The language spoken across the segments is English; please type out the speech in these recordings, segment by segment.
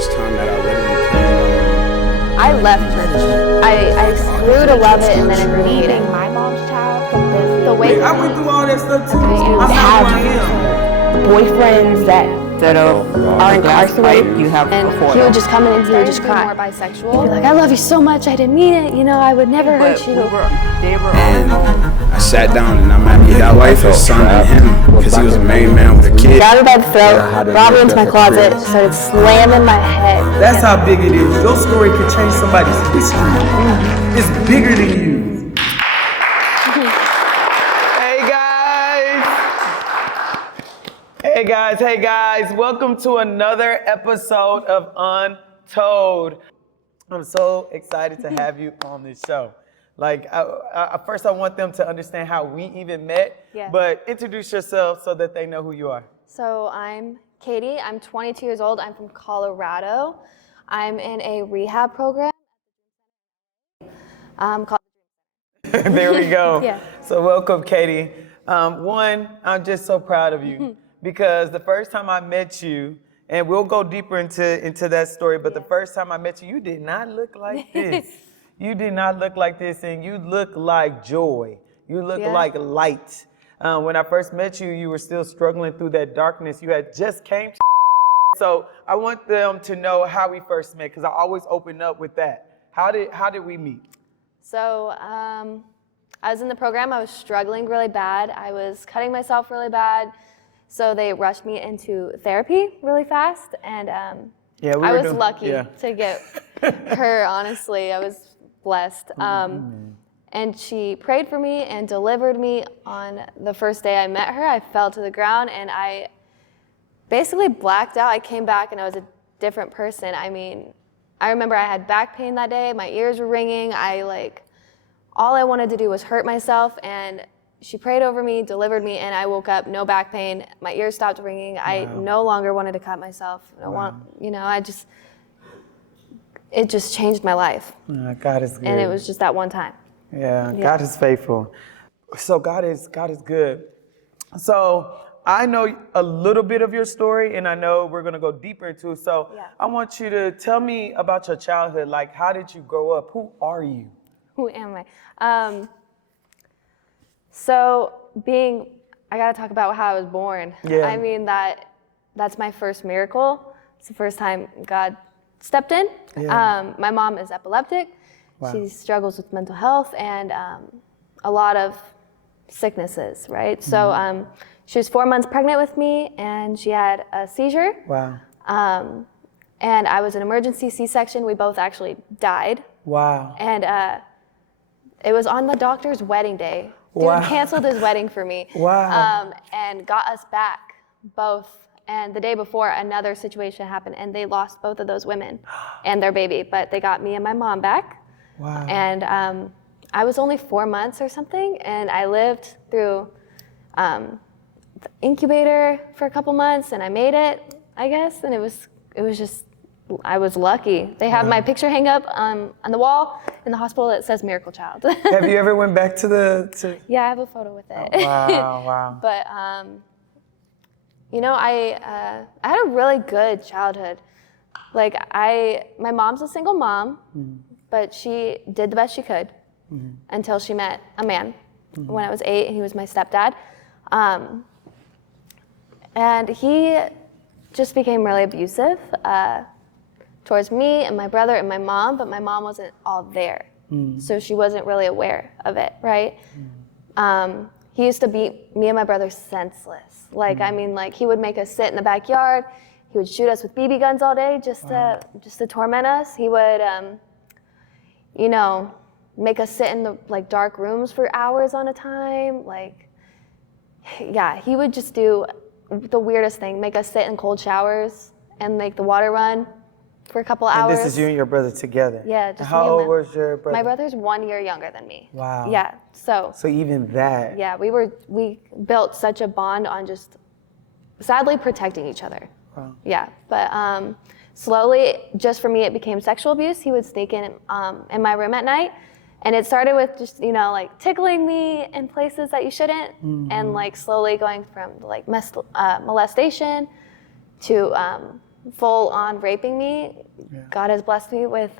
first time that I literally came. I left church. I grew to love it and then it grew hating my mom's child from the way I went through all that stuff too. you I'm not have who I am. boyfriends that are incarcerated, you have and before he would that. just come in and he would just cry. More bisexual. He'd be like, I love you so much, I didn't mean it, you know, I would never hurt you. And I sat down and I met that wife, his son, and him, because he was a married man with a kid. Grabbed me by the throat, brought me into my closet, started slamming my head. That's how big it is. Your story can change somebody's history. It's bigger than you. Hey guys, welcome to another episode of UNTOLD. I'm so excited to have you on this show. Like, first I want them to understand how we even met, but introduce yourself so that they know who you are. So I'm Katie, I'm 22 years old, I'm from Colorado. I'm in a rehab program called There we go. Yeah. So welcome, Katie. One, I'm just so proud of you because the first time I met you, and we'll go deeper into that story, but the first time I met you, you did not look like this. You did not look like this, and you look like joy. You look like light. When I first met you, you were still struggling through that darkness. You had just came to So I want them to know how we first met, because I always open up with that. How did we meet? So I was in the program, I was struggling really bad. I was cutting myself really bad. So they rushed me into therapy really fast. And I was lucky to get her, honestly. I was blessed. And she prayed for me and delivered me on the first day I met her. I fell to the ground and I basically blacked out. I came back and I was a different person. I mean, I remember I had back pain that day. My ears were ringing. All I wanted to do was hurt myself, and she prayed over me, delivered me, and I woke up, no back pain. My ears stopped ringing. Wow. I no longer wanted to cut myself. It just changed my life. God is good. And it was just that one time. Yeah, God is faithful. So God is good. So I know a little bit of your story, and I know we're going to go deeper into it. So I want you to tell me about your childhood. Like, how did you grow up? Who are you? Who am I? I got to talk about how I was born. Yeah. I mean, that's my first miracle. It's the first time God stepped in. Yeah. My mom is epileptic. Wow. She struggles with mental health and a lot of sicknesses, right? Mm-hmm. So she was 4 months pregnant with me, and she had a seizure. Wow. And I was an emergency C-section. We both actually died. Wow. And it was on the doctor's wedding day. Dude canceled his wedding for me. Wow. And got us back both. And the day before, another situation happened, and they lost both of those women and their baby. But they got me and my mom back. Wow. And I was only 4 months or something, and I lived through the incubator for a couple months, and I made it, I guess. And it was just, I was lucky. They have my picture hang up on the wall in the hospital that says Miracle Child. Have you ever went back to? Yeah, I have a photo with it. Oh, wow. But I had a really good childhood. Like my mom's a single mom, but she did the best she could until she met a man. When I was 8, he was my stepdad. And he just became really abusive towards me and my brother and my mom, but my mom wasn't all there. So she wasn't really aware of it, right? He used to beat me and my brother senseless. He would make us sit in the backyard. He would shoot us with BB guns all day just to torment us. He would, make us sit in the dark rooms for hours on a time. He would just do the weirdest thing, make us sit in cold showers and make the water run for a couple hours. And this is you and your brother together? Yeah, just How old was your brother? My brother's 1 year younger than me. Wow. Yeah, so even that. Yeah, we built such a bond on just sadly protecting each other. Wow. Yeah, but slowly, just for me, it became sexual abuse. He would sneak in my room at night, and it started with just tickling me in places that you shouldn't, and slowly going from molestation to full on raping me, God has blessed me with,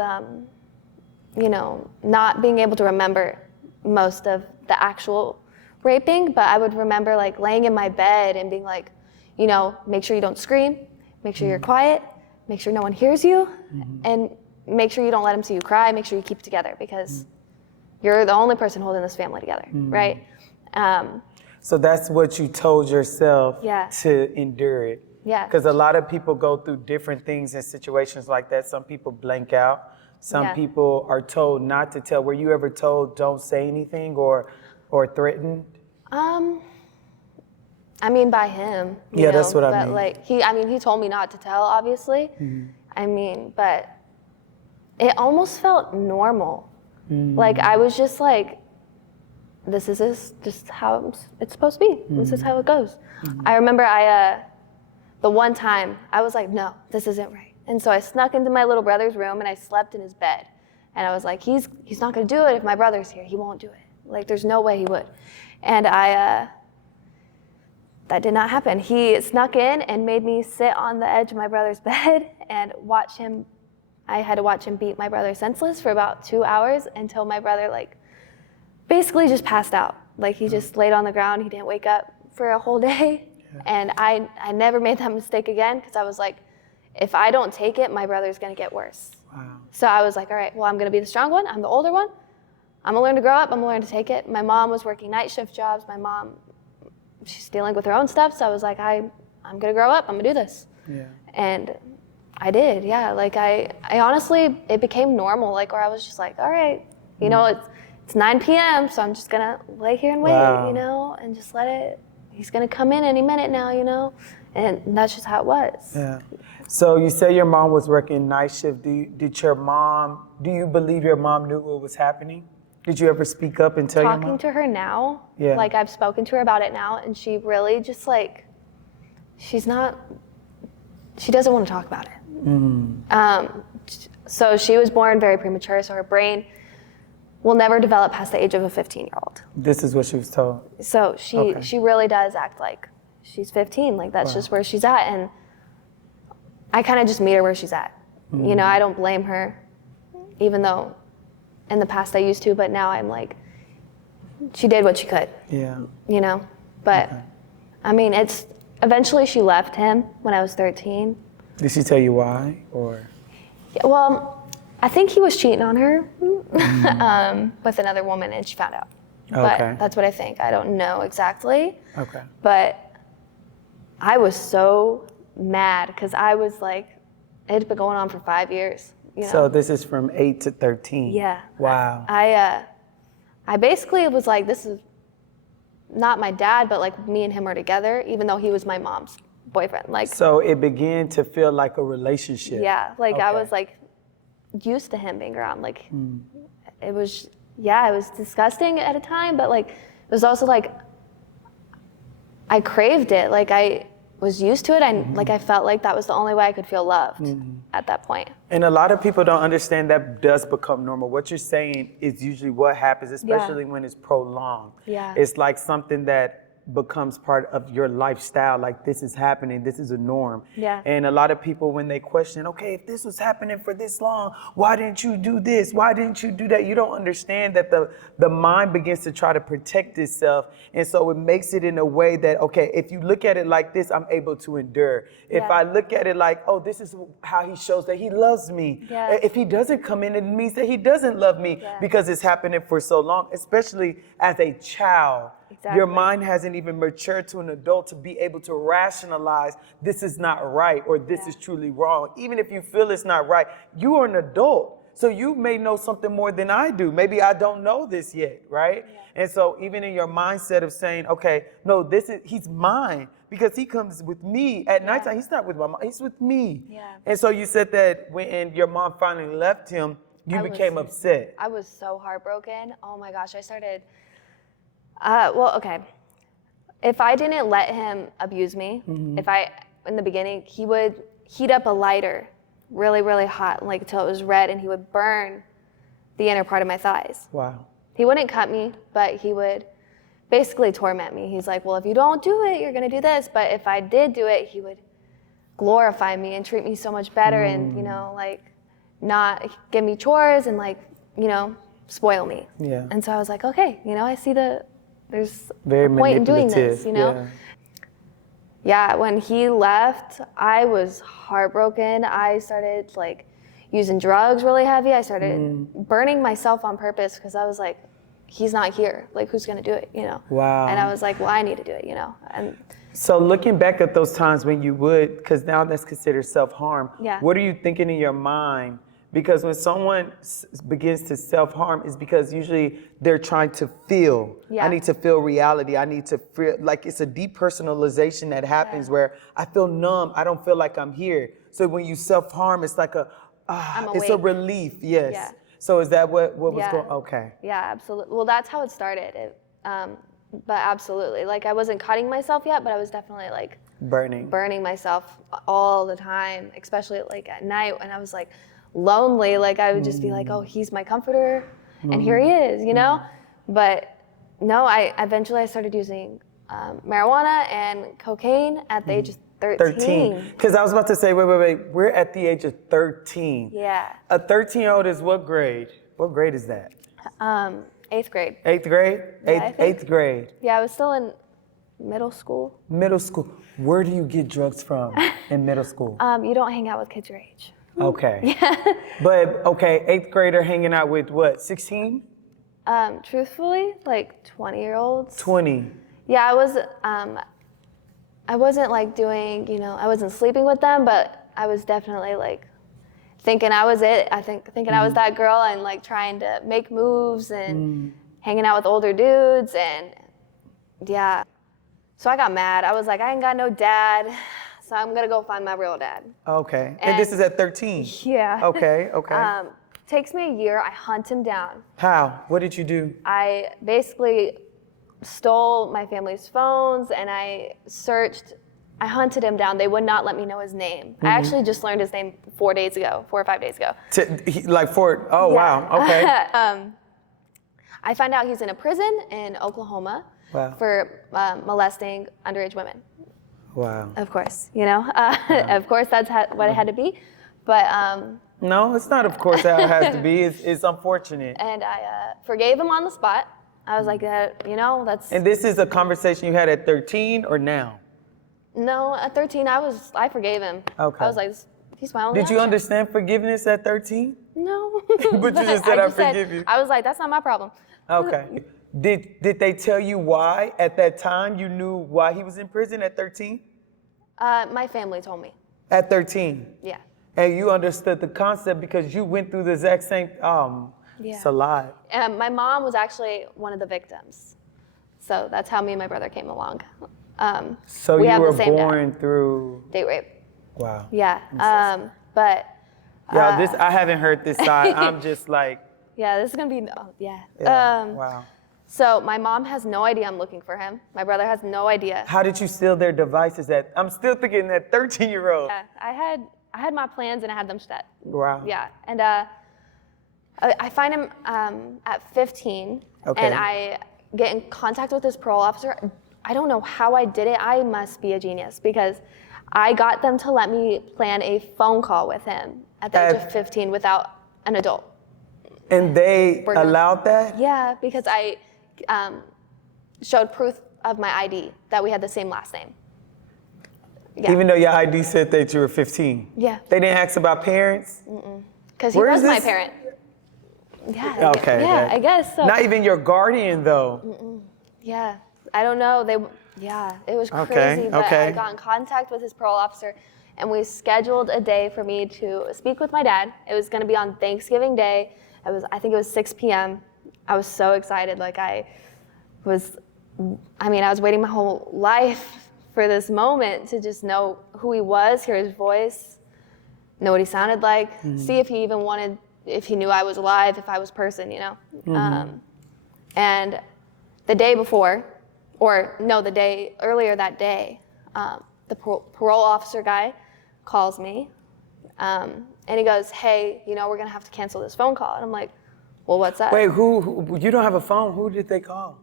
not being able to remember most of the actual raping, but I would remember like laying in my bed and being like, make sure you don't scream, make sure you're quiet, make sure no one hears you, and make sure you don't let him see you cry, make sure you keep it together because you're the only person holding this family together, right? So that's what you told yourself to endure it. Yeah. Because a lot of people go through different things in situations like that. Some people blank out. Some people are told not to tell. Were you ever told don't say anything or threatened? I mean, by him. Yeah, that's what I mean. Like he told me not to tell, obviously. I mean, but it almost felt normal. Like I was just like, this is just how it's supposed to be. This is how it goes. I remember the one time I was like, no, this isn't right. And so I snuck into my little brother's room and I slept in his bed. And I was like, he's not gonna do it if my brother's here. He won't do it. Like there's no way he would. And that did not happen. He snuck in and made me sit on the edge of my brother's bed and watch him. I had to watch him beat my brother senseless for about 2 hours until my brother like basically just passed out. Like he just laid on the ground. He didn't wake up for a whole day. And I never made that mistake again because I was like, if I don't take it, my brother's gonna get worse. Wow. So I was like, all right, well, I'm gonna be the strong one. I'm the older one. I'm gonna learn to grow up. I'm gonna learn to take it. My mom was working night shift jobs. My mom, she's dealing with her own stuff. So I was like, I'm gonna grow up. I'm gonna do this. Yeah. And I did, yeah. Like I honestly, it became normal. Like where I was just like, all right, it's 9 p.m. So I'm just gonna lay here and wait, and just let it. He's gonna come in any minute now, and that's just how it was. Yeah. So you say your mom was working night shift. Do you believe your mom knew what was happening? Did you ever speak up and tell your mom? Talking to her now, like I've spoken to her about it now, and she really just like, she doesn't want to talk about it. So she was born very premature, so her brain will never develop past the age of a 15-year-old. This is what she was told. So she really does act like she's 15, like that's just where she's at, and I kind of just meet her where she's at. I don't blame her, even though in the past I used to, but now I'm like, she did what she could. Yeah. But I mean, eventually she left him when I was 13. Did she tell you why, or? Yeah, well, I think he was cheating on her with another woman, and she found out. But that's what I think. I don't know exactly. Okay. But I was so mad because I was like, it had been going on for 5 years. So this is from 8 to 13. Yeah. Wow. I basically was like, this is not my dad, but like me and him are together, even though he was my mom's boyfriend. Like. So it began to feel like a relationship. Yeah. Like I was like used to him being around. Like it was disgusting at a time, but like it was also like I craved it. Like I was used to it. I felt like that was the only way I could feel loved at that point. And a lot of people don't understand that does become normal. What you're saying is usually what happens, especially when it's prolonged. Yeah. It's like something that becomes part of your lifestyle, like this is happening, this is a norm. Yeah. And a lot of people, when they question, okay, if this was happening for this long, why didn't you do this? Why didn't you do that? You don't understand that the mind begins to try to protect itself. And so it makes it in a way that, okay, if you look at it like this, I'm able to endure. If I look at it like, oh, this is how he shows that he loves me. Yeah. If he doesn't come in, it means that he doesn't love me because it's happening for so long, especially as a child. Exactly. Your mind hasn't even matured to an adult to be able to rationalize this is not right or this is truly wrong. Even if you feel it's not right, you are an adult. So you may know something more than I do. Maybe I don't know this yet, right? Yeah. And so even in your mindset of saying, okay, no, he's mine because he comes with me at nighttime. He's not with my mom, he's with me. Yeah. And so you said that when your mom finally left him, you became upset. I was so heartbroken. Oh my gosh, I started... If I didn't let him abuse me, in the beginning, he would heat up a lighter really, really hot, like until it was red, and he would burn the inner part of my thighs. Wow. He wouldn't cut me, but he would basically torment me. He's like, well, if you don't do it, you're gonna do this. But if I did do it, he would glorify me and treat me so much better and, you know, like not give me chores and like, you know, spoil me. Yeah. And so I was like, okay, you know, I see there's very a point in doing manipulative, this, you know? Yeah, when he left, I was heartbroken. I started like using drugs really heavy. I started burning myself on purpose because I was like, he's not here. Like, who's gonna do it, you know? Wow. And I was like, well, I need to do it, you know? And so looking back at those times when you would, because now that's considered self-harm, what are you thinking in your mind? Because when someone begins to self-harm, it's because usually they're trying to feel. I need to feel reality. I need to feel, like it's a depersonalization that happens where I feel numb. I don't feel like I'm here. So when you self-harm, it's like it's a relief, yes. Yeah. So is that what was going on? Okay. Yeah, absolutely. Well, that's how it started. But absolutely. Like I wasn't cutting myself yet, but I was definitely like burning myself all the time, especially like at night when I was like, lonely, like I would just be like, oh, he's my comforter and here he is, you know? But no, I eventually started using marijuana and cocaine at the age of 13. Because I was about to say, wait, we're at the age of 13. Yeah. A 13-year-old is what grade? What grade is that? 8th grade. 8th grade? Yeah, 8th grade. Yeah, I was still in middle school. Middle school. Where do you get drugs from in middle school? You don't hang out with kids your age. Okay. Yeah. But okay, 8th grader hanging out with what, 16? Truthfully, like 20-year-olds. 20. Yeah, I wasn't like doing, you know, I wasn't sleeping with them, but I was definitely like thinking I was it. Thinking I was that girl and like trying to make moves and hanging out with older dudes and yeah. So I got mad. I was like, I ain't got no dad. So I'm gonna go find my real dad. Okay, and this is at 13? Yeah. Okay. Takes me a year, I hunt him down. How? What did you do? I basically stole my family's phones and I hunted him down. They would not let me know his name. I actually just learned his name 4 or 5 days ago. Wow, okay. I find out he's in a prison in Oklahoma for molesting underage women. Wow. Of course, you know, of course that's what it had to be, but. No, it's not of course how it has to be, it's unfortunate. And I forgave him on the spot. I was like, you know, that's. And this is a conversation you had at 13 or now? No, at 13 I forgave him. Okay. I was like, he's my only Did you understand forgiveness at 13? No. But you just said I forgive you. I was like, that's not my problem. Okay. Did they tell you why at that time you knew why he was in prison at 13? My family told me. At 13? Yeah. And you understood the concept because you went through the exact same, it's a lot. My mom was actually one of the victims. So that's how me and my brother came along. So you were born through? Date rape. Wow. Yeah. But. Yeah, I haven't heard this side. I'm just like. Yeah, this is gonna be, wow. So my mom has no idea I'm looking for him. My brother has no idea. How did you steal their devices? I'm still thinking that 13-year-old. Yeah, I had my plans and I had them set. Wow. Yeah, and I find him at 15, and I get in contact with this parole officer. I don't know how I did it. I must be a genius because I got them to let me plan a phone call with him at the age of 15 without an adult. And they allowed that? Yeah, because I showed proof of my ID that we had the same last name. Yeah. Even though your ID said that you were 15? Yeah. They didn't ask about parents? Because he was my parent. Yeah. Okay. Yeah, I guess so. Not even your guardian, though? Yeah. I don't know. It was crazy. But I got in contact with his parole officer, and we scheduled a day for me to speak with my dad. It was going to be on Thanksgiving Day. I think it was 6 p.m. I was so excited. I was waiting my whole life for this moment to just know who he was, hear his voice, know what he sounded like, see if he knew I was alive, if I was a person, you know. And the day before, the day earlier that day, the parole officer guy calls me, and he goes, hey, you know, we're gonna have to cancel this phone call. And I'm like, well, what's that? Wait, who you don't have a phone, who did they call?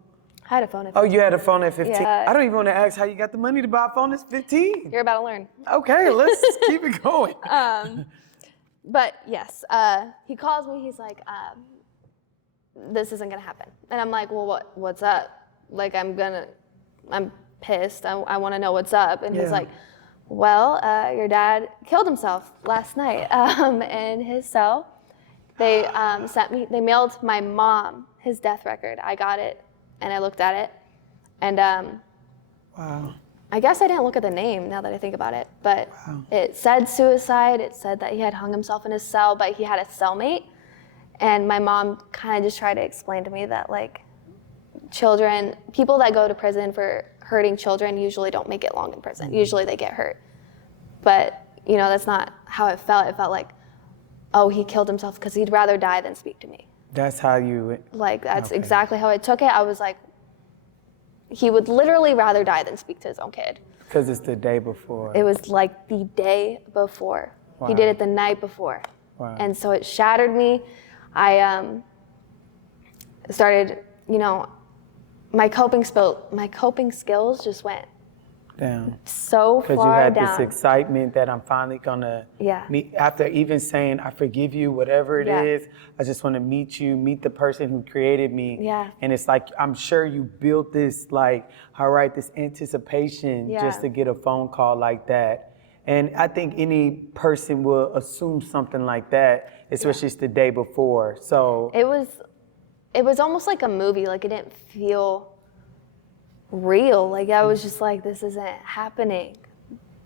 I had a phone at 15. Oh, you had a phone at 15? Yeah. I don't even want to ask how you got the money to buy a phone at 15. You're about to learn. Okay, let's keep it going. But yes, he calls me, he's like, this isn't gonna happen. And I'm like, well, what's up? Like, I'm pissed, I wanna know what's up. And he's like, well, your dad killed himself last night in his cell. They they mailed my mom his death record. I got it and I looked at it. And wow. I guess I didn't look at the name now that I think about it, but it said suicide. It said that he had hung himself in his cell, but he had a cellmate. And my mom kind of just tried to explain to me that, like, people that go to prison for hurting children usually don't make it long in prison. Usually they get hurt. But, you know, that's not how it felt. It felt like, oh, he killed himself because he'd rather die than speak to me. That's how you... Like, that's exactly how I took it. I was like, he would literally rather die than speak to his own kid. Because it's the day before. It was like the day before. Wow. He did it the night before. Wow. And so it shattered me. I started, you know, my coping skills just went down. So far down. Because you had this excitement that I'm finally gonna meet, after even saying, I forgive you, whatever it is, I just wanna meet you, meet the person who created me. Yeah. And it's like, I'm sure you built this, like, all right, this anticipation just to get a phone call like that. And I think any person will assume something like that, especially it's the day before, so. It was almost like a movie, like it didn't feel real. Like I was just like, this isn't happening.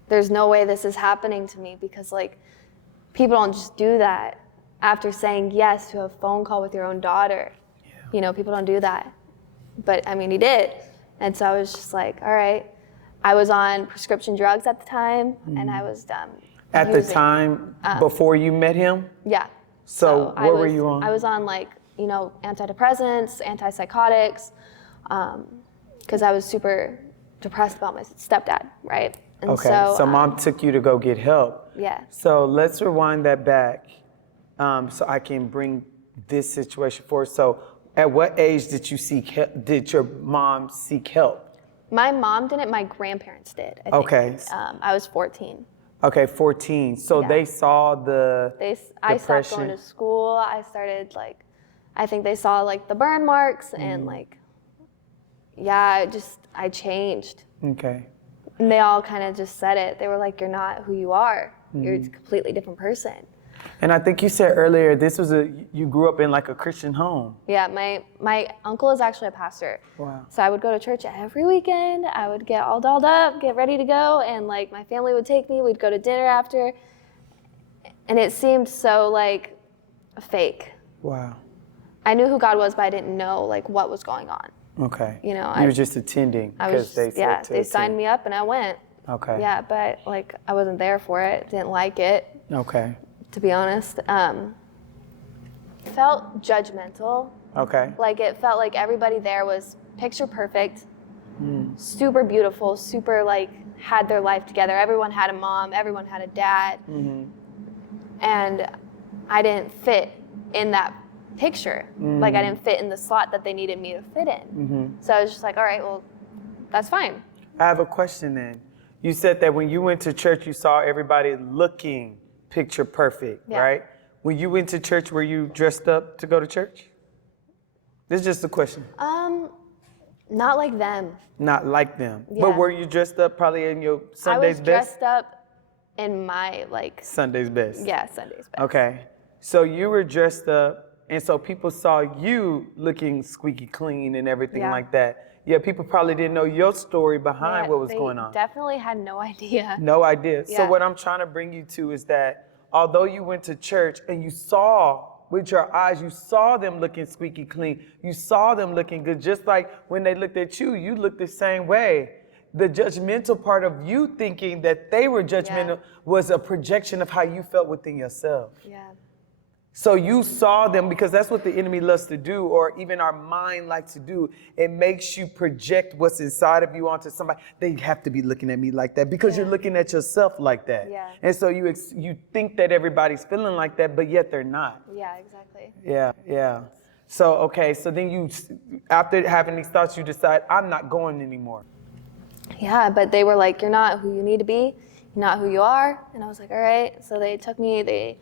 There's no way this is happening to me, because like people don't just do that after saying yes to a phone call with your own daughter. Yeah. You know, people don't do that. But I mean, he did. And so I was just like, all right. I was on prescription drugs at the time, and I was At the time before you met him? Yeah. So what were you on? I was on, like, you know, antidepressants, antipsychotics, because I was super depressed about my stepdad, right? And so mom took you to go get help. Yeah. So let's rewind that back so I can bring this situation forward. So at what age did your mom seek help? My mom didn't, my grandparents did, I think. Okay. I was 14. Okay, 14. So they saw the I stopped going to school. I started, like, I think they saw, like, the burn marks and, like, I changed. Okay. And they all kind of just said it. They were like, you're not who you are. You're a completely different person. And I think you said earlier, you grew up in like a Christian home. Yeah, my uncle is actually a pastor. Wow. So I would go to church every weekend. I would get all dolled up, get ready to go, and like my family would take me. We'd go to dinner after. And it seemed so like fake. Wow. I knew who God was, but I didn't know like what was going on. Okay. You know, you were just attending because they said they signed me up and I went. Okay. Yeah, but like I wasn't there for it. Didn't like it. Okay. To be honest, felt judgmental. Okay. Like it felt like everybody there was picture perfect, super beautiful, super like had their life together. Everyone had a mom, everyone had a dad, and I didn't fit in that picture. Like I didn't fit in the slot that they needed me to fit in. So I was just like, all right, well, that's fine. I have a question then. You said that when you went to church, you saw everybody looking picture perfect, right? When you went to church, were you dressed up to go to church? This is just a question. Not like them. Not like them. Yeah. But were you dressed up probably in your Sunday's best? I was dressed up in my like... Sunday's best. Yeah, Sunday's best. Okay. So you were dressed up, and so people saw you looking squeaky clean and everything like that. Yeah, people probably didn't know your story behind what was going on. They definitely had no idea. No idea. Yeah. So what I'm trying to bring you to is that although you went to church and you saw with your eyes, you saw them looking squeaky clean. You saw them looking good. Just like when they looked at you, you looked the same way. The judgmental part of you thinking that they were judgmental was a projection of how you felt within yourself. Yeah. So you saw them, because that's what the enemy loves to do, or even our mind likes to do. It makes you project what's inside of you onto somebody. They have to be looking at me like that because you're looking at yourself like that. Yeah. And so you think that everybody's feeling like that, but yet they're not. Yeah, exactly. Yeah, yeah. So, okay, so then you, after having these thoughts, you decide, I'm not going anymore. Yeah, but they were like, you're not who you need to be, you're not who you are. And I was like, all right. So they took me, they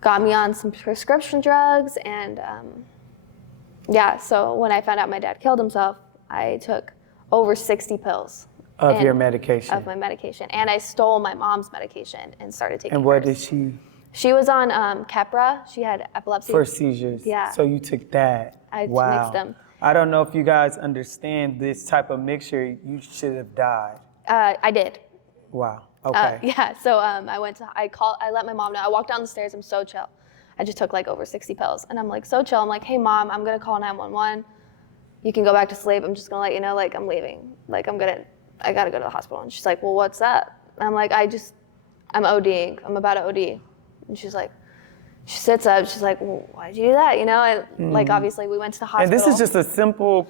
got me on some prescription drugs. And yeah, so when I found out my dad killed himself, I took over 60 pills. Of your medication? Of my medication. And I stole my mom's medication and started taking And what hers. did she? She was on Keppra. She had epilepsy. For seizures? Yeah. So you took that? I wow. mixed them. I don't know if you guys understand this type of mixture. You should have died. I did. Wow. Okay. Yeah. So I let my mom know. I walked down the stairs. I'm so chill. I just took like over 60 pills, and I'm like so chill. I'm like, hey mom, I'm gonna call 911. You can go back to sleep. I'm just gonna let you know, like I'm leaving. Like I gotta go to the hospital. And she's like, well, what's up? And I'm like, I'm ODing. I'm about to OD. And she sits up. She's like, well, why'd you do that? You know, and like obviously we went to the hospital. And this is just a simple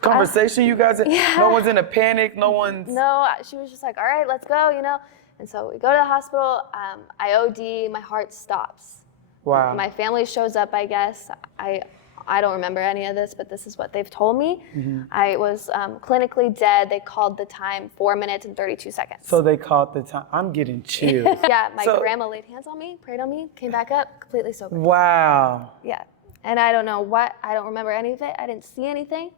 conversation, you guys. Yeah. No one's in a panic. No one's. No, she was just like, all right, let's go. You know. And so we go to the hospital. I OD. My heart stops. Wow. My family shows up, I guess. I don't remember any of this, but this is what they've told me. Mm-hmm. I was clinically dead. They called the time 4 minutes and 32 seconds. So they called the time. I'm getting chills. Yeah, my grandma laid hands on me, prayed on me, came back up, completely sober. Wow. Yeah, and I don't know I don't remember any of it. I didn't see anything,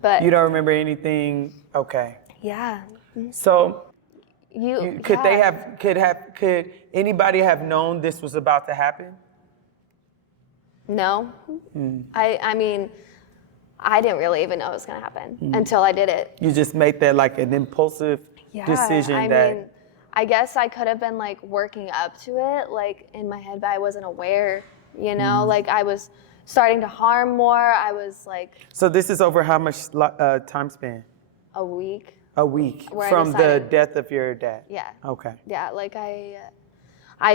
but. You don't remember anything? Okay. Yeah. So could anybody have known this was about to happen? No. I mean, I didn't really even know it was going to happen until I did it. You just made that like an impulsive decision. I mean, I guess I could have been like working up to it, like in my head, but I wasn't aware, you know, like I was starting to harm more. I was like. So this is over how much time span? A week. A week from the death of your dad? Yeah. Okay. Yeah, like I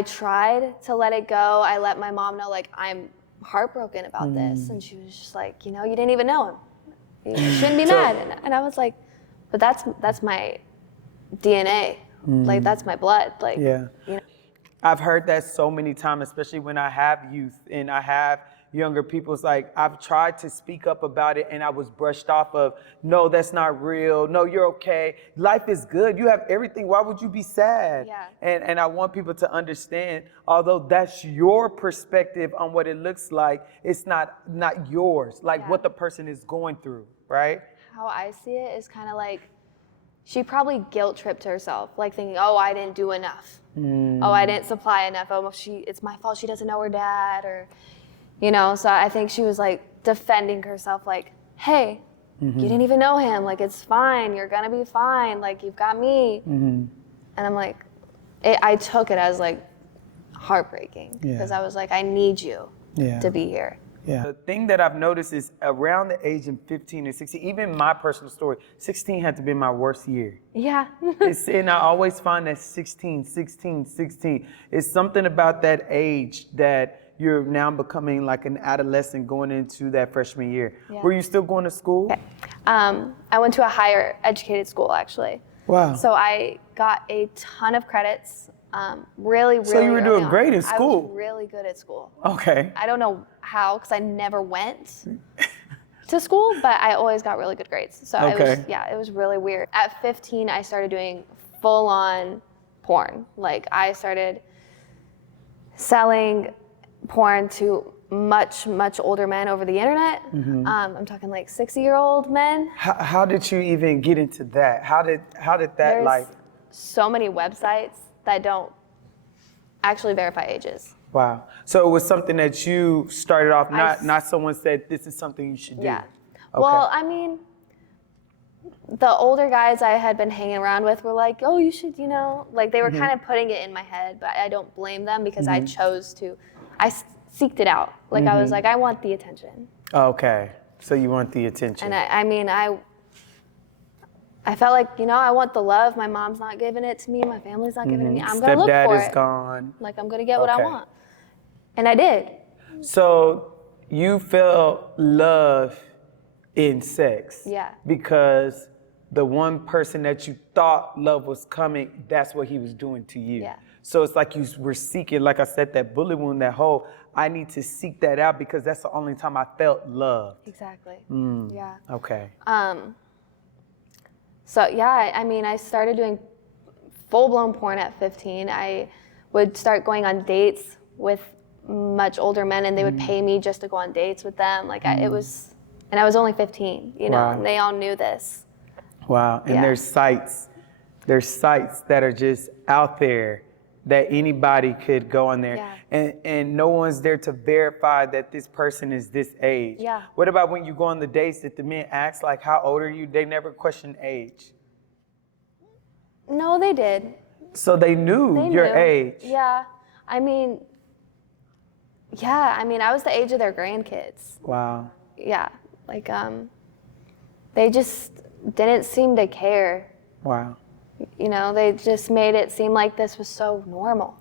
tried to let it go. I let my mom know, like, I'm heartbroken about this, and she was just like, you know, you didn't even know him, you shouldn't be mad. And I was like, but that's my DNA, like that's my blood, like. Yeah. You know? I've heard that so many times, especially when I have youth and I have younger people. It's like I've tried to speak up about it and I was brushed off of, no, that's not real, no, you're okay, life is good, you have everything, why would you be sad? Yeah. And I want people to understand, although that's your perspective on what it looks like, it's not yours, like what the person is going through, right? How I see it is kind of like she probably guilt tripped herself, like thinking, oh, I didn't do enough. Oh, I didn't supply enough. Oh, it's my fault she doesn't know her dad, or, you know, so I think she was like defending herself, like, hey, you didn't even know him. Like, it's fine. You're going to be fine. Like, you've got me. And I'm like, I took it as like heartbreaking because I was like, I need you to be here. Yeah. The thing that I've noticed is around the age of 15 and 16, even my personal story, 16 had to be my worst year. Yeah. And I always find that 16, it's something about that age that you're now becoming like an adolescent going into that freshman year. Yeah. Were you still going to school? Okay. I went to a higher educated school, actually. Wow. So I got a ton of credits. Really So you were doing great in school. I was really good at school. Okay. I don't know how, because I never went to school, but I always got really good grades. So it was really weird. At 15, I started doing full-on porn. Like, I started selling porn to much, much older men over the internet. I'm talking like 60-year-old men. How did you even get into that? How did that There's like? So many websites that don't actually verify ages. Wow. So it was something that you started off, not someone said this is something you should do. Yeah. Okay. Well, I mean, the older guys I had been hanging around with were like, oh, you should, you know, like they were kind of putting it in my head, but I don't blame them because I chose to, I seeked it out. Like I was like, I want the attention. Okay. So you want the attention. And I felt like, you know, I want the love. My mom's not giving it to me. My family's not giving it to me. I'm going to look for it. Stepdad is gone. Like, I'm going to get what I want. And I did. So you felt love in sex. Yeah. Because the one person that you thought love was coming, that's what he was doing to you. Yeah. So it's like you were seeking, like I said, that bullet wound, that hole. I need to seek that out because that's the only time I felt love. Exactly. Yeah. Okay. So yeah, I mean, I started doing full-blown porn at 15. I would start going on dates with much older men, and they would pay me just to go on dates with them. Like it was, and I was only 15, you know, Wow. and they all knew this. Wow. And Yeah. there's sites that are just out there that anybody could go on there. Yeah. And no one's there to verify that this person is this age. Yeah. What about when you go on the dates that the men ask, like, how old are you? They never question age. No, they did. So they knew your age. Yeah. I mean, I was the age of their grandkids. Wow. Yeah. Like, they just didn't seem to care. Wow. You know, they just made it seem like this was so normal.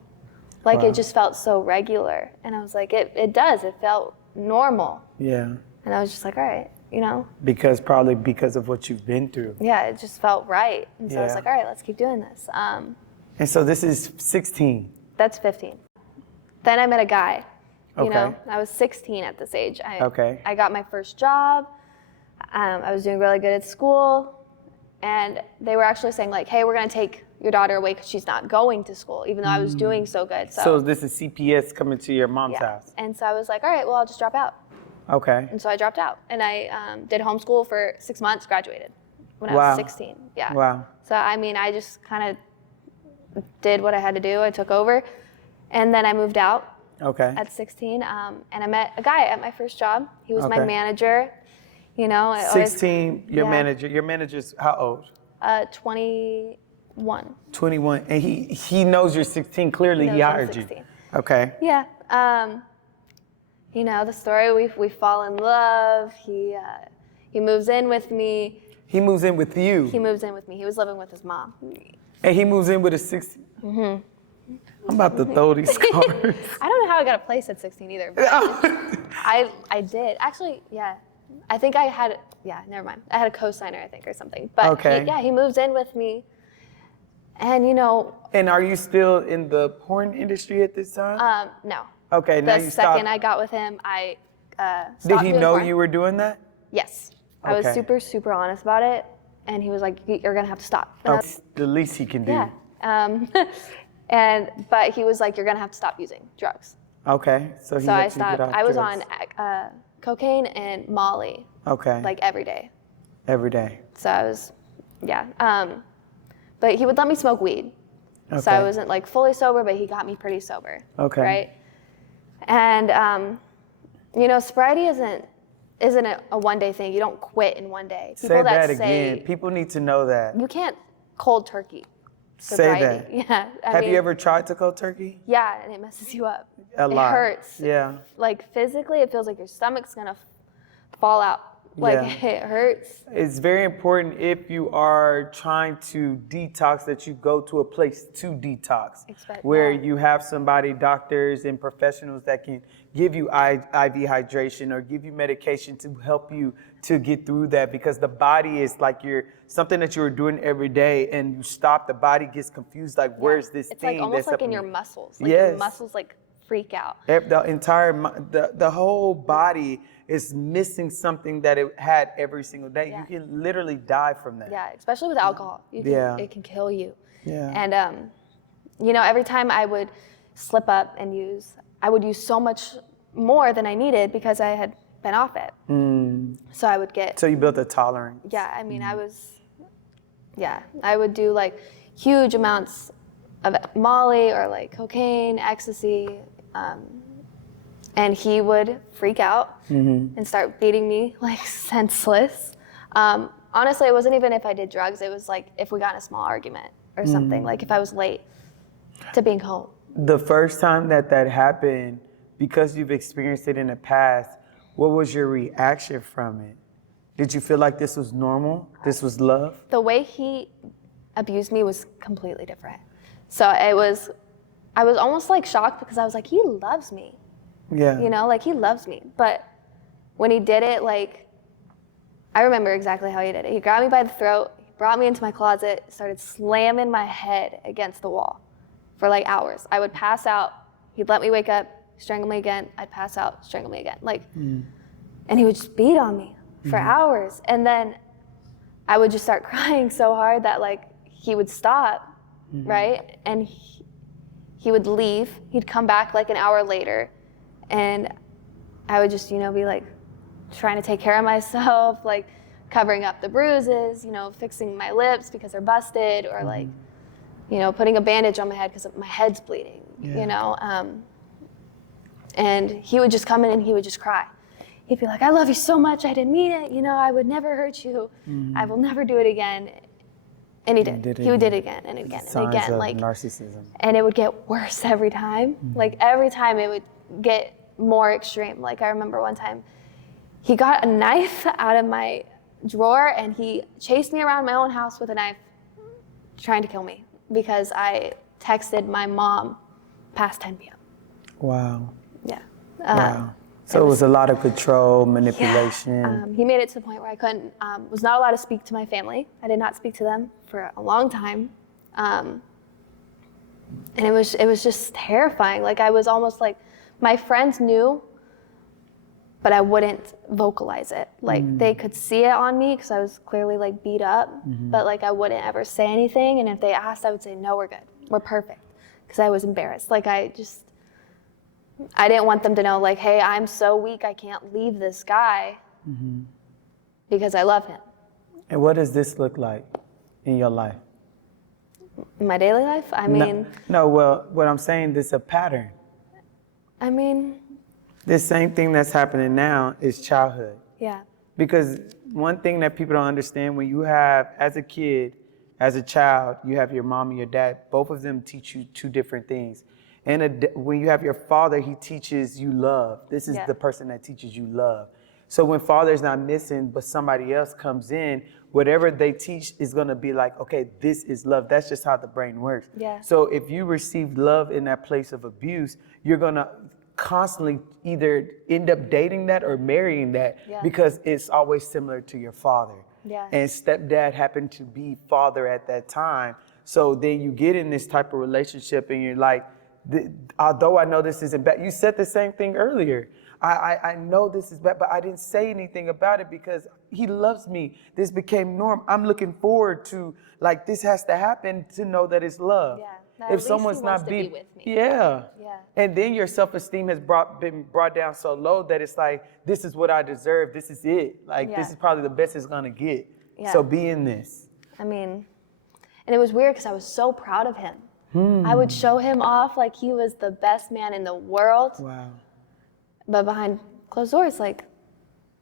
Like Wow. it just felt so regular. And I was like, it does. It felt normal. Yeah. And I was just like, all right, you know? Probably because of what you've been through. Yeah, it just felt right. And so I was Yeah. like, all right, let's keep doing this. And so this is 16. That's 15. Then I met a guy. You know, Okay. I was 16 at this age. Okay. I got my first job. I was doing really good at school. And they were actually saying like, hey, we're going to take your daughter away because she's not going to school, even though I was doing so good. So this is CPS coming to your mom's yeah. house. And so I was like, all right, well, I'll just drop out. Okay. And so I dropped out. And I did homeschool for 6 months, graduated when I Wow. was 16. Yeah. Wow. So, I mean, I just kind of did what I had to do. I took over. And then I moved out Okay. at 16. And I met a guy at my first job. He was my Okay. manager. You know, I always, 16, your yeah. manager. Your manager's how old? 21. 21. And he knows you're 16. Clearly, He he knows I'm hired 16. you. Okay. Yeah. You know, the story, we fall in love. He moves in with me. He moves in with you. He moves in with me. He was living with his mom. And he moves in with a 16. I'm about to throw these cards. I don't know how I got a place at 16 either, but I did. Actually, yeah. I think I had, never mind. I had a co-signer, I think, or something. But Okay. he moves in with me. And, you know. And are you still in the porn industry at this time? No. Okay, now The you second stopped. I got with him, I stopped Did he doing know porn. you were doing that? Yes. I was Okay. super, super honest about it. And he was like, you're going to have to stop. And I was, The least he can do. yeah. But he was like, you're going to have to stop using drugs. Okay, so he So I helped you get stopped. off I was drugs. on cocaine and Molly, Okay. like every day. Every day. So I was, but he would let me smoke weed. Okay. So I wasn't like fully sober, but he got me pretty sober. Okay. Right? And, you know, sobriety isn't a one-day thing. You don't quit in one day. Say that again. People need to know that. You can't cold turkey Say sobriety. that. Yeah. Have you ever tried to cold turkey? Yeah, and it messes you up. A lot. It hurts. Yeah. Like physically, it feels like your stomach's gonna fall out. Like Yeah. it hurts. It's very important if you are trying to detox that you go to a place to detox, where you have somebody, doctors and professionals that can give you IV hydration or give you medication to help you to get through that, because the body is like something that you're doing every day and you stop, the body gets confused, like where's this It's thing like almost that's like in up your me? muscles. Like Yes. your muscles like freak out. The whole body is missing something that it had every single day. Yeah. You can literally die from that. Yeah, especially with alcohol. It can kill you. Yeah. And you know, every time I would slip up and I would use so much more than I needed because I had been off it. So I would get. So you built a tolerance. Yeah, I mean, I would do like huge amounts of Molly or like cocaine, ecstasy, and he would freak out and start beating me like senseless. Honestly, it wasn't even if I did drugs. It was like if we got in a small argument or something, like if I was late to being home. The first time that happened, because you've experienced it in the past, what was your reaction from it? Did you feel like this was normal? This was love? The way he abused me was completely different. So I was almost like shocked because I was like, he loves me. Yeah. You know, like he loves me. But when he did it, like, I remember exactly how he did it. He grabbed me by the throat, he brought me into my closet, started slamming my head against the wall for like hours. I would pass out, he'd let me wake up, strangle me again, I'd pass out, strangle me again. Like, and he would just beat on me for hours. And then I would just start crying so hard that like he would stop, right? And he would leave, he'd come back like an hour later, and I would just, you know, be like trying to take care of myself, like covering up the bruises, you know, fixing my lips because they're busted, or like, you know, putting a bandage on my head because my head's bleeding, you know? And he would just come in and he would just cry. He'd be like, I love you so much, I didn't mean it, you know, I would never hurt you, I will never do it again. And he did. He would do it again and again and again. Of like narcissism. And it would get worse every time. Like every time it would get more extreme. Like I remember one time, he got a knife out of my drawer and he chased me around my own house with a knife, trying to kill me because I texted my mom past 10 p.m. Wow. Yeah. Wow. So it was a lot of control, manipulation. Yeah. He made it to the point where I was not allowed to speak to my family. I did not speak to them for a long time. And it was just terrifying. Like I was almost like, my friends knew, but I wouldn't vocalize it. Like they could see it on me because I was clearly like beat up, but like I wouldn't ever say anything. And if they asked, I would say, no, we're good. We're perfect. Because I was embarrassed. Like I didn't want them to know like, hey, I'm so weak, I can't leave this guy because I love him. And what does this look like in your life? In my daily life? I mean... No, well, what I'm saying, this is a pattern. I mean... This same thing that's happening now is childhood. Yeah. Because one thing that people don't understand, when you have, as a kid, as a child, you have your mom and your dad, both of them teach you two different things. And when you have your father, he teaches you love. This is the person that teaches you love. So when father's not missing, but somebody else comes in, whatever they teach is gonna be like, okay, this is love. That's just how the brain works. Yeah. So if you receive love in that place of abuse, you're gonna constantly either end up dating that or marrying that because it's always similar to your father. Yeah. And stepdad happened to be father at that time. So then you get in this type of relationship and you're like, although I know this isn't bad, you said the same thing earlier. I know this is bad, but I didn't say anything about it because he loves me. This became norm. I'm looking forward to, like, this has to happen to know that it's love. Yeah. If someone's not be with me. Yeah. Yeah. And then your self-esteem has been brought down so low that it's like, this is what I deserve. This is it. Like, this is probably the best it's gonna get. Yeah. So be in this. I mean, and it was weird because I was so proud of him. I would show him off like he was the best man in the world. Wow. But behind closed doors, like,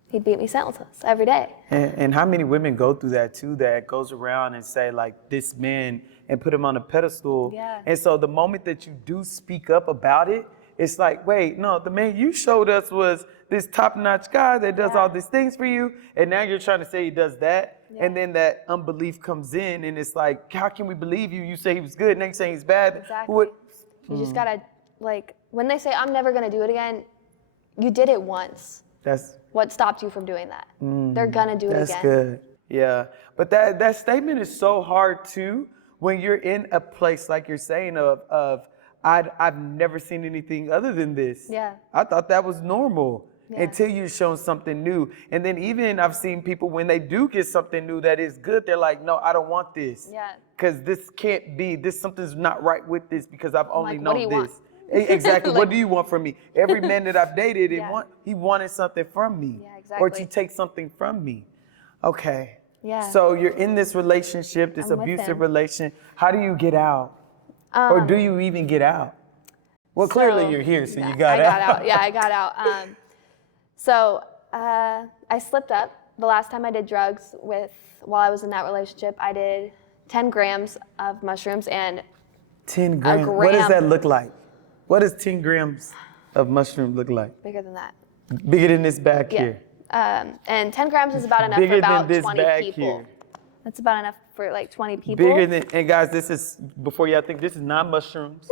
he'd beat me senseless every day. And how many women go through that too, that goes around and say like, this man, and put him on a pedestal. Yeah. And so the moment that you do speak up about it, it's like, wait, no, the man you showed us was this top-notch guy that does all these things for you, and now you're trying to say he does that, and then that unbelief comes in, and it's like, how can we believe you? You say he was good, now you're saying he's bad. Exactly. You just gotta, like, when they say, I'm never gonna do it again, you did it once. That's what stopped you from doing that. They're gonna do it again. That's good. Yeah. But that statement is so hard too when you're in a place like you're saying of I've never seen anything other than this. Yeah. I thought that was normal until you're shown something new. And then even I've seen people when they do get something new that is good, they're like, no, I don't want this. Yeah. Because this can't be, something's not right with this because I've only known this. Want? Exactly. Like, what do you want from me? Every man that I've dated, he wanted something from me. Yeah, exactly. Or to take something from me. Okay. Yeah. So you're in this relationship, this abusive relation. How do you get out? Or do you even get out? Well, clearly you're here, so you got out. I got out. Yeah, I got out. So I slipped up. The last time I did drugs while I was in that relationship, I did 10 grams of mushrooms and 10 grams? What does that look like? What does 10 grams of mushroom look like? Bigger than that. Bigger than this bag here? And 10 grams is about enough Bigger for about than this 20 bag people. here. That's about enough for like 20 people. Bigger than, and guys, this is, before y'all think, this is not mushrooms.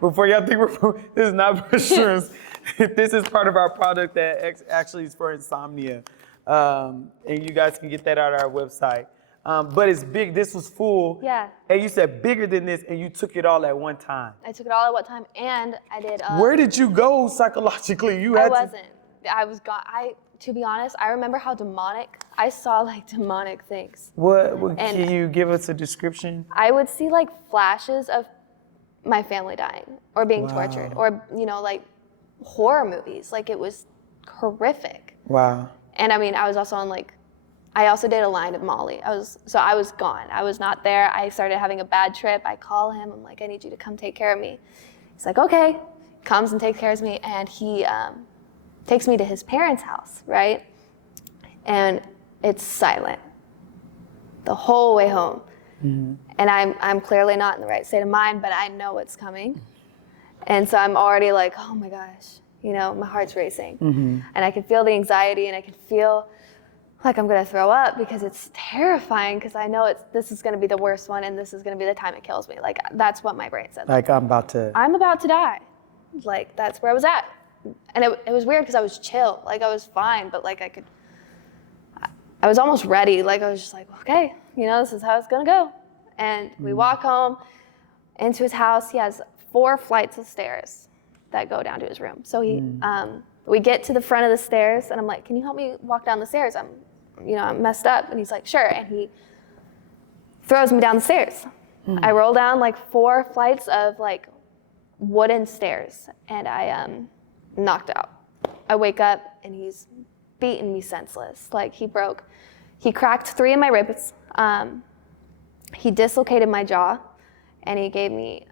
Before y'all think, this is not mushrooms. This is part of our product that actually is for insomnia. And you guys can get that out of our website. But it's big. This was full. Yeah. And you said bigger than this, and you took it all at one time. I took it all at one time, and I did. Where did you go psychologically? I wasn't. I was gone. To be honest, I remember how demonic. I saw like demonic things. Can you give us a description? I would see like flashes of my family dying or being tortured, or like horror movies. Like it was horrific. Wow. And I mean, I was also on like, I also did a line of Molly. I was gone. I was not there. I started having a bad trip. I call him. I'm like, I need you to come take care of me. He's like, okay. Comes and takes care of me, and he takes me to his parents' house, right? And it's silent the whole way home. Mm-hmm. And I'm clearly not in the right state of mind, but I know it's coming. And so I'm already like, oh my gosh, my heart's racing. Mm-hmm. And I can feel the anxiety, and I can feel like I'm gonna throw up, because it's terrifying, because I know this is gonna be the worst one, and this is gonna be the time it kills me. Like, that's what my brain said. Like I'm about to die. Like, that's where I was at. And it was weird, because I was chill. Like, I was fine, but like I was almost ready. Like, I was just like, okay, this is how it's gonna go. And we walk home into his house. He has 4 flights of stairs that go down to his room. So we get to the front of the stairs, and I'm like, can you help me walk down the stairs? I'm messed up. And he's like, sure. And he throws me down the stairs. I roll down like 4 flights of like wooden stairs, and I knocked out. I wake up, and he's beaten me senseless. Like, he cracked 3 of my ribs. He dislocated my jaw, and he gave me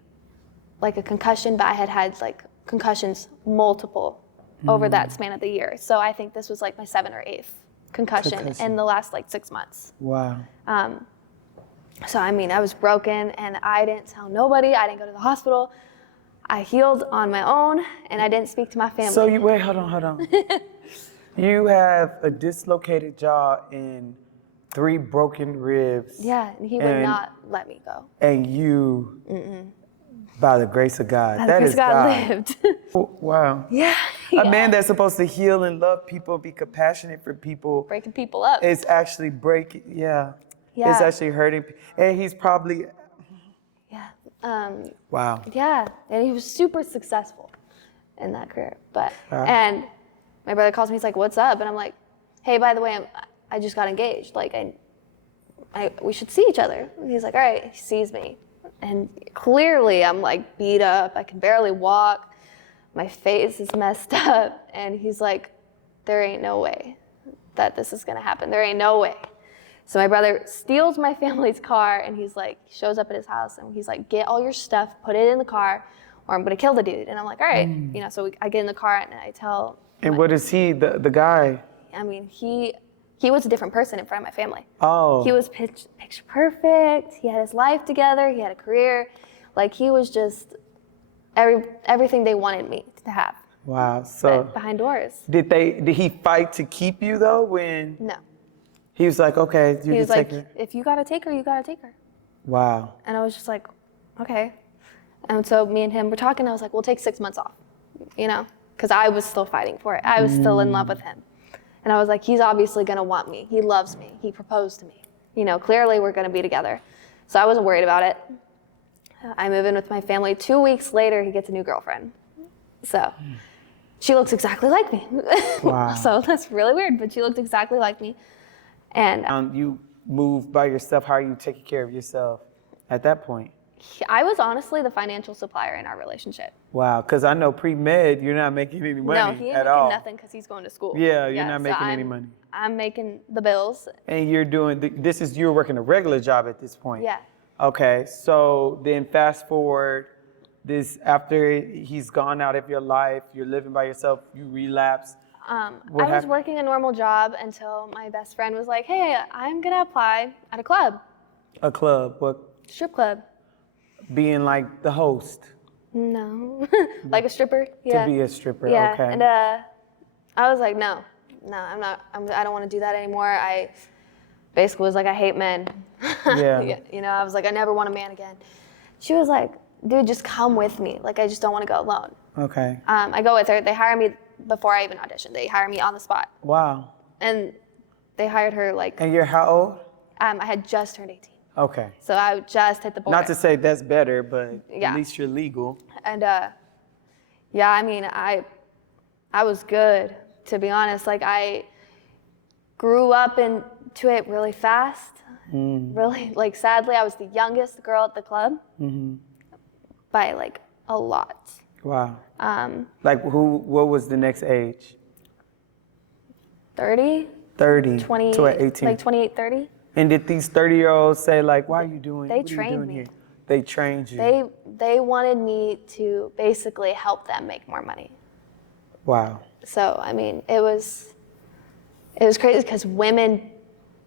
like a concussion, but I had like concussions multiple over that span of the year. So I think this was like my 7th or 8th concussion in the last like 6 months. Wow. So I mean, I was broken, and I didn't tell nobody. I didn't go to the hospital. I healed on my own, and I didn't speak to my family. So hold on. You have a dislocated jaw and 3 broken ribs. Yeah, and he would not let me go. And you, by the grace of God, that is God. Lived. Oh, wow. Yeah. A man that's supposed to heal and love people, be compassionate for people. Breaking people up. It's actually breaking, It's actually hurting. And he's probably. Yeah. Wow. Yeah, and he was super successful in that career. But and my brother calls me. He's like, "What's up?" And I'm like, "Hey, by the way, I just got engaged. Like, we should see each other." And he's like, "All right." He sees me, and clearly I'm like beat up. I can barely walk. My face is messed up, and he's like, "There ain't no way that this is gonna happen. There ain't no way." So my brother steals my family's car, and he's like, shows up at his house, and he's like, get all your stuff, put it in the car, or I'm gonna kill the dude. And I'm like, all right. So I get in the car, and I tell. And what is he, the guy? I mean, he was a different person in front of my family. Oh. He was picture perfect. He had his life together. He had a career. Like, he was just everything they wanted me to have. Wow. So but behind doors. Did he fight to keep you though? No. He was like, okay, you can take her. If you gotta take her, you gotta take her. Wow. And I was just like, okay. And so me and him were talking. I was like, we'll take 6 months off, because I was still fighting for it. I was still in love with him. And I was like, he's obviously gonna want me. He loves me. He proposed to me. Clearly we're gonna be together. So I wasn't worried about it. I move in with my family. 2 weeks later, he gets a new girlfriend. So she looks exactly like me. Wow. So that's really weird, but she looked exactly like me. And you moved by yourself. How are you taking care of yourself at that point? I was honestly the financial supplier in our relationship. Wow, because I know pre-med, you're not making any money at all. No, he ain't making nothing because he's going to school. Yeah, you're not making any money. I'm making the bills. And you're working a regular job at this point. Yeah. Okay, so then fast forward, after he's gone out of your life, you're living by yourself, you relapse. I was working a normal job until my best friend was like, hey, I'm going to apply at a club. A club? What? Strip club. Being like the host? No. Like a stripper? Yeah. To be a stripper, yeah. Okay. And I was like, no, I'm not, I don't want to do that anymore. I basically was like, I hate men. Yeah. I was like, I never want a man again. She was like, dude, just come with me. Like, I just don't want to go alone. Okay. I go with her. They hire me before I even audition. They hire me on the spot. Wow. And they hired her like. And you're how old? I had just turned 18. Okay. So I just hit the border. Not to say that's better, but Yeah. at least you're legal. And yeah, I mean, I was good, to be honest. Like I grew up into it really fast. Really, like sadly, I was the youngest girl at the club by like a lot. Wow. Like what was the next age? 30. 30 20, to 18. like 28, 30. And did these 30-year-olds say like, why are you doing? They what are you trained doing me. Here? They trained you. They wanted me to basically help them make more money. Wow. So I mean, it was crazy because women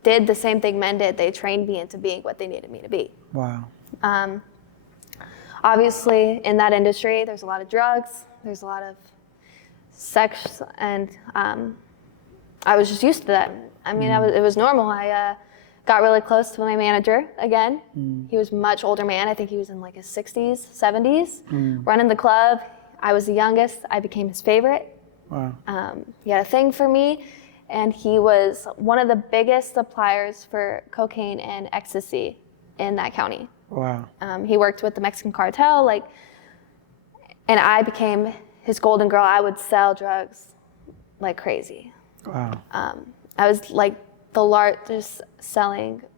did the same thing men did. They trained me into being what they needed me to be. Wow. Obviously, in that industry, there's a lot of drugs, there's a lot of sex, and I was just used to that. I mean, it was normal. I got really close to my manager again. He was a much older man. I think he was in like his 60s, 70s, running the club. I was the youngest. I became his favorite. Wow. He had a thing for me, and he was one of the biggest suppliers for cocaine and ecstasy in that county. Wow. He worked with the Mexican cartel, like, and I became his golden girl. I would sell drugs like crazy. Wow. I was like the largest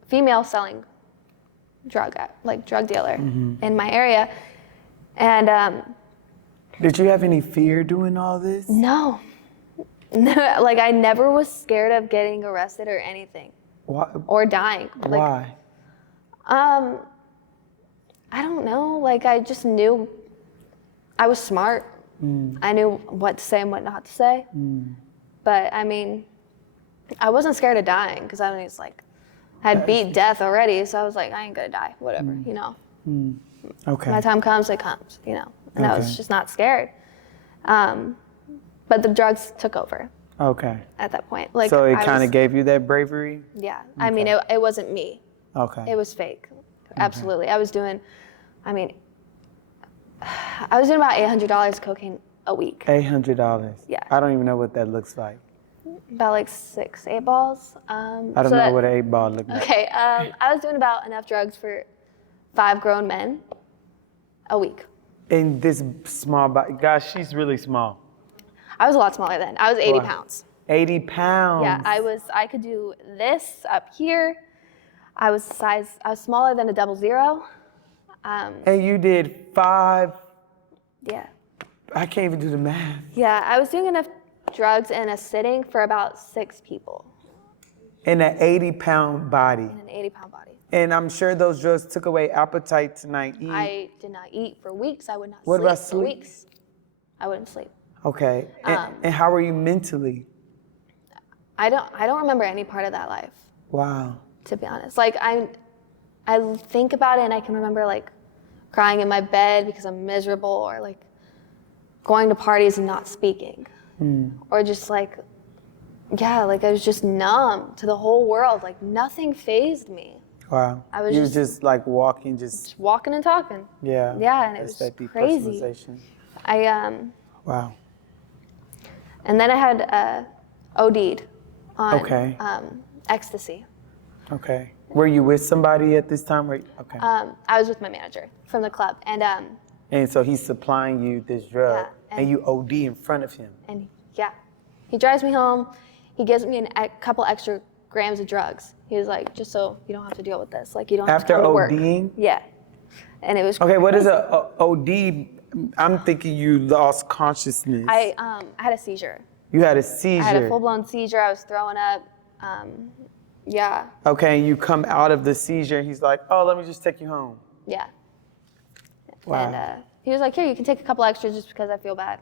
female selling drug dealer in my area. And did you have any fear doing all this? no, like I never was scared of getting arrested or anything. Why? Or dying. Like, why? I don't know. Like I just knew I was smart. I knew what to say and what not to say. But I mean, I wasn't scared of dying because I was like, had beat death already. So I was like, I ain't gonna die, whatever, you know. Okay. My time comes, it comes, you know. And I was just not scared. But the drugs took over. Okay. At that point, like so it kind of gave you that bravery. Yeah. I mean, it wasn't me. Okay. It was fake. Absolutely. I was doing about $800 cocaine a week. $800. Yeah. I don't even know what that looks like. About like 6, 8 balls. I don't know what an 8 ball looks like. Okay. I was doing about enough drugs for 5 grown men a week. In this small body, gosh, she's really small. I was a lot smaller then. I was 80 pounds. 80 pounds. Yeah, I could do this up here. I was smaller than a 00. And you did 5. Yeah. I can't even do the math. Yeah, I was doing enough drugs in a sitting for about 6 people. In an 80-pound body. In an 80-pound body. And I'm sure those drugs took away appetite to not eat. I did not eat for weeks. I would not What sleep about for sleep? weeks. I wouldn't sleep. Okay. And how were you mentally? I don't remember any part of that life. Wow. To be honest. Like I think about it and I can remember like crying in my bed because I'm miserable, or like going to parties and not speaking. Or just like, like I was just numb to the whole world. Like nothing fazed me. Wow. I was you just like walking, just walking and talking. Yeah. Yeah, and it was that crazy. Wow. And then I had OD'd on ecstasy. Okay. Were you with somebody at this time? Okay. I was with my manager from the club, and so he's supplying you this drug, and you OD in front of him. And he drives me home. He gives me a couple extra grams of drugs. He was like, just so you don't have to deal with this. Like you don't have to go to work. After ODing? Yeah. And it was okay. What is a OD? I'm thinking you lost consciousness. I had a seizure. You had a seizure. I had a full-blown seizure. I was throwing up. Yeah. Okay, and you come out of the seizure, and he's like, oh, let me just take you home. Yeah. Wow. And he was like, here, you can take a couple extras just because I feel bad.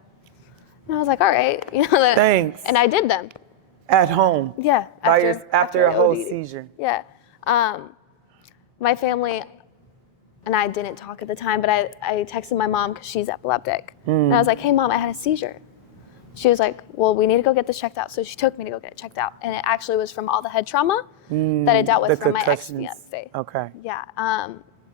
And I was like, all right. You know, thanks. And I did them. At home? Yeah. After a whole seizure? Yeah. My family and I didn't talk at the time, but I texted my mom because she's epileptic. And I was like, hey, Mom, I had a seizure. She was like, well, we need to go get this checked out. So she took me to go get it checked out. And it actually was from all the head trauma that I dealt with from my ex-fiance. Okay. Yeah.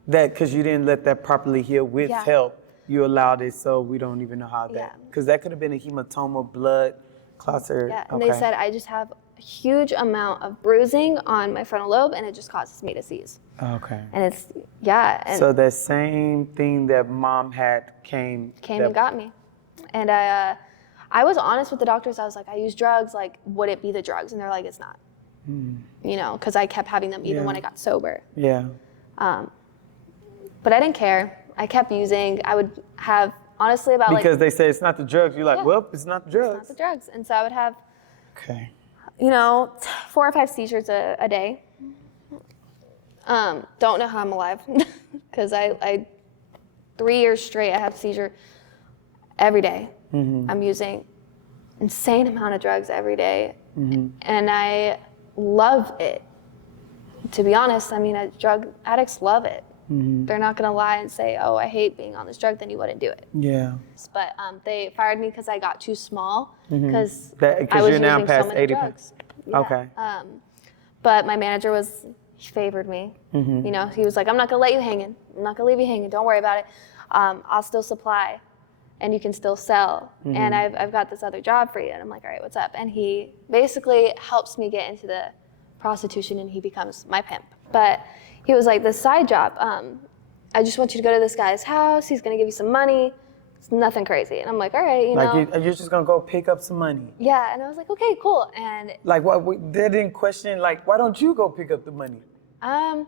That, because you didn't let that properly heal with help, you allowed it, so we don't even know how that, because that could have been a hematoma, blood clots, or, yeah, and they said I just have a huge amount of bruising on my frontal lobe, and it just causes me to seize. Okay. And it's, yeah. And so that same thing that mom had came and got me. And I was honest with the doctors. I was like, I use drugs. Like, would it be the drugs? And they're like, it's not. You know, because I kept having them even when I got sober. Yeah. But I didn't care. I kept using. I would have, honestly, about because they say it's not the drugs. You're like, well, it's not the drugs. It's not the drugs. And so I would have, okay, you know, 4 or 5 seizures a day. Don't know how I'm alive, because I 3 years straight, I have a seizure every day. I'm using insane amount of drugs every day, and I love it. To be honest, I mean, drug addicts love it. They're not gonna lie and say, oh, I hate being on this drug, then you wouldn't do it. Yeah. But they fired me because I got too small, because I was using so many drugs. Yeah. Okay. But my manager he favored me. You know, he was like, I'm not gonna let you hanging. I'm not gonna leave you hanging. Don't worry about it. I'll still supply, and you can still sell. And I've got this other job for you. And I'm like, all right, what's up? And he basically helps me get into the prostitution, and he becomes my pimp. But he was like, this side job, I just want you to go to this guy's house. He's gonna give you some money. It's nothing crazy. And I'm like, all right, you know. You're just gonna go pick up some money. Yeah, and I was like, okay, cool. And like, they didn't question, like, why don't you go pick up the money? I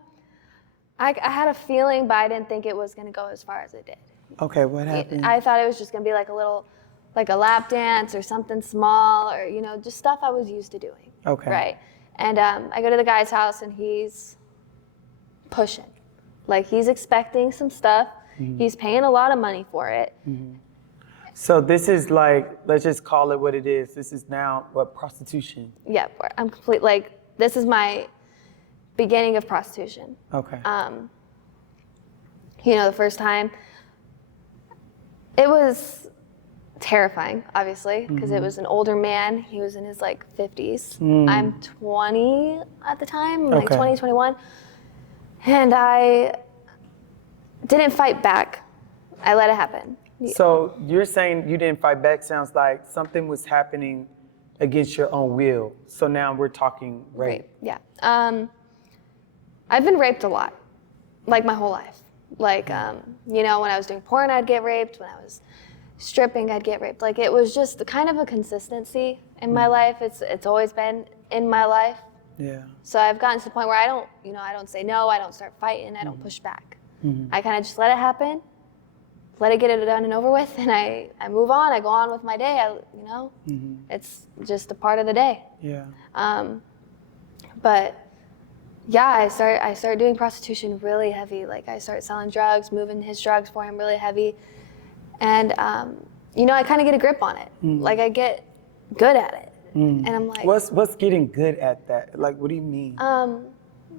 had a feeling, but I didn't think it was gonna go as far as it did. Okay, what happened? I thought it was just gonna be like a lap dance or something small, or, you know, just stuff I was used to doing. Okay. Right. And I go to the guy's house, and he's pushing. Like, he's expecting some stuff. He's paying a lot of money for it. So this is like, let's just call it what it is. This is now what, prostitution? Yeah, I'm complete. Like, this is my beginning of prostitution. Okay. You know, the first time, it was terrifying, obviously, because it was an older man. He was in his like 50s. I'm 20 at the time, like 20, 21. And I didn't fight back. I let it happen. So you're saying you didn't fight back. Sounds like something was happening against your own will. So now we're talking rape. Yeah. I've been raped a lot, like my whole life. Like, you know, when I was doing porn, I'd get raped. When I was stripping, I'd get raped. Like, it was just kind of a consistency in my life. It's always been in my life. Yeah. So I've gotten to the point where I don't say no, I don't start fighting, I don't push back. I kind of just let it happen, let it get it done and over with, and I move on, I go on with my day, it's just a part of the day. Yeah. But yeah, I started doing prostitution really heavy. Like, I started selling drugs, moving his drugs for him really heavy. And, you know, I kind of get a grip on it. Like, I get good at it. And I'm like, what's getting good at that? Like, what do you mean?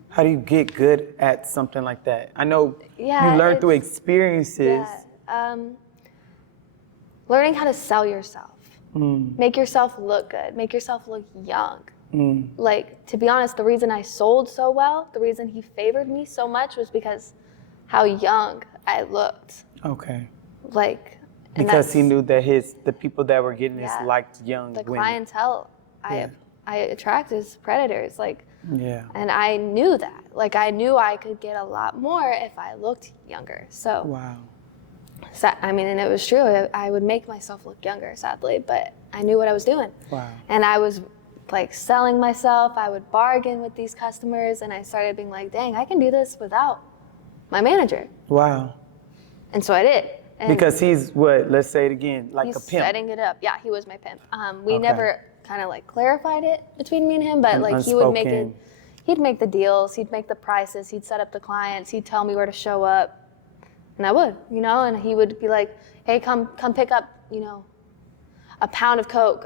How do you get good at something like that? I know you learn through experiences. Yeah, learning how to sell yourself. Make yourself look good. Make yourself look young. Like, to be honest, the reason I sold so well, the reason he favored me so much was because how young I looked. Okay. Like, because he knew that the people that were getting this liked young the women. Clientele I attract is predators. Like, yeah. And I knew that. Like, I knew I could get a lot more if I looked younger. So. Wow. So, I mean, and it was true. I would make myself look younger, sadly, but I knew what I was doing. Wow. And I was like selling myself. I would bargain with these customers, and I started being like, dang, I can do this without my manager. Wow. And so I did. And because he's what? Let's say it again, like a pimp. He's setting it up. Yeah, he was my pimp. We never kind of like clarified it between me and him, but like he would make it. He'd make the deals. He'd make the prices. He'd set up the clients. He'd tell me where to show up, and I would, you know. And he would be like, "Hey, come pick up, you know, a pound of coke,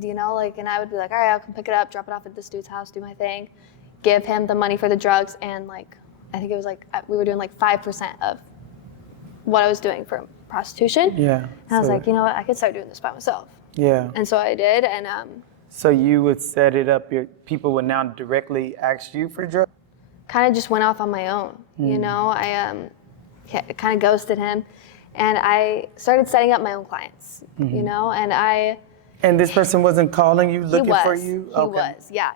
you know, like." And I would be like, "All right, I'll come pick it up, drop it off at this dude's house, do my thing, give him the money for the drugs, and like, I think it was like we were doing like 5% of what I was doing for prostitution." Yeah. And I was like, you know what, I could start doing this by myself. Yeah. And so I did, and so you would set it up. Your people would now directly ask you for drugs. Kind of just went off on my own. You know, I kind of ghosted him, and I started setting up my own clients. You know, and And this person wasn't calling you, looking for you? He was, yeah.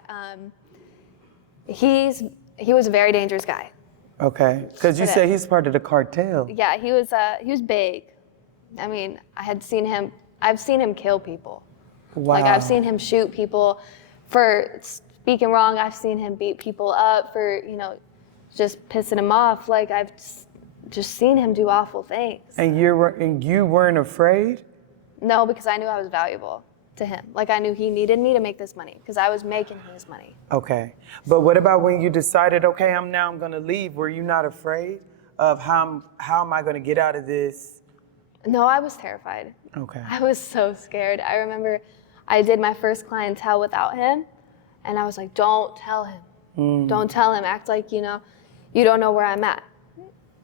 He was a very dangerous guy. Okay, because you said he's part of the cartel. Yeah, he was big. I mean, I've seen him kill people. Wow. Like, I've seen him shoot people for speaking wrong. I've seen him beat people up for, just pissing him off. Like, I've just seen him do awful things. And you weren't afraid? No, because I knew I was valuable to him. Like, I knew he needed me to make this money because I was making his money. Okay. But what about when you decided, okay, I'm going to leave? Were you not afraid of how am I going to get out of this? No, I was terrified. Okay. I was so scared. I remember I did my first clientele without him, and I was like, don't tell him. Don't tell him. Act like, you don't know where I'm at.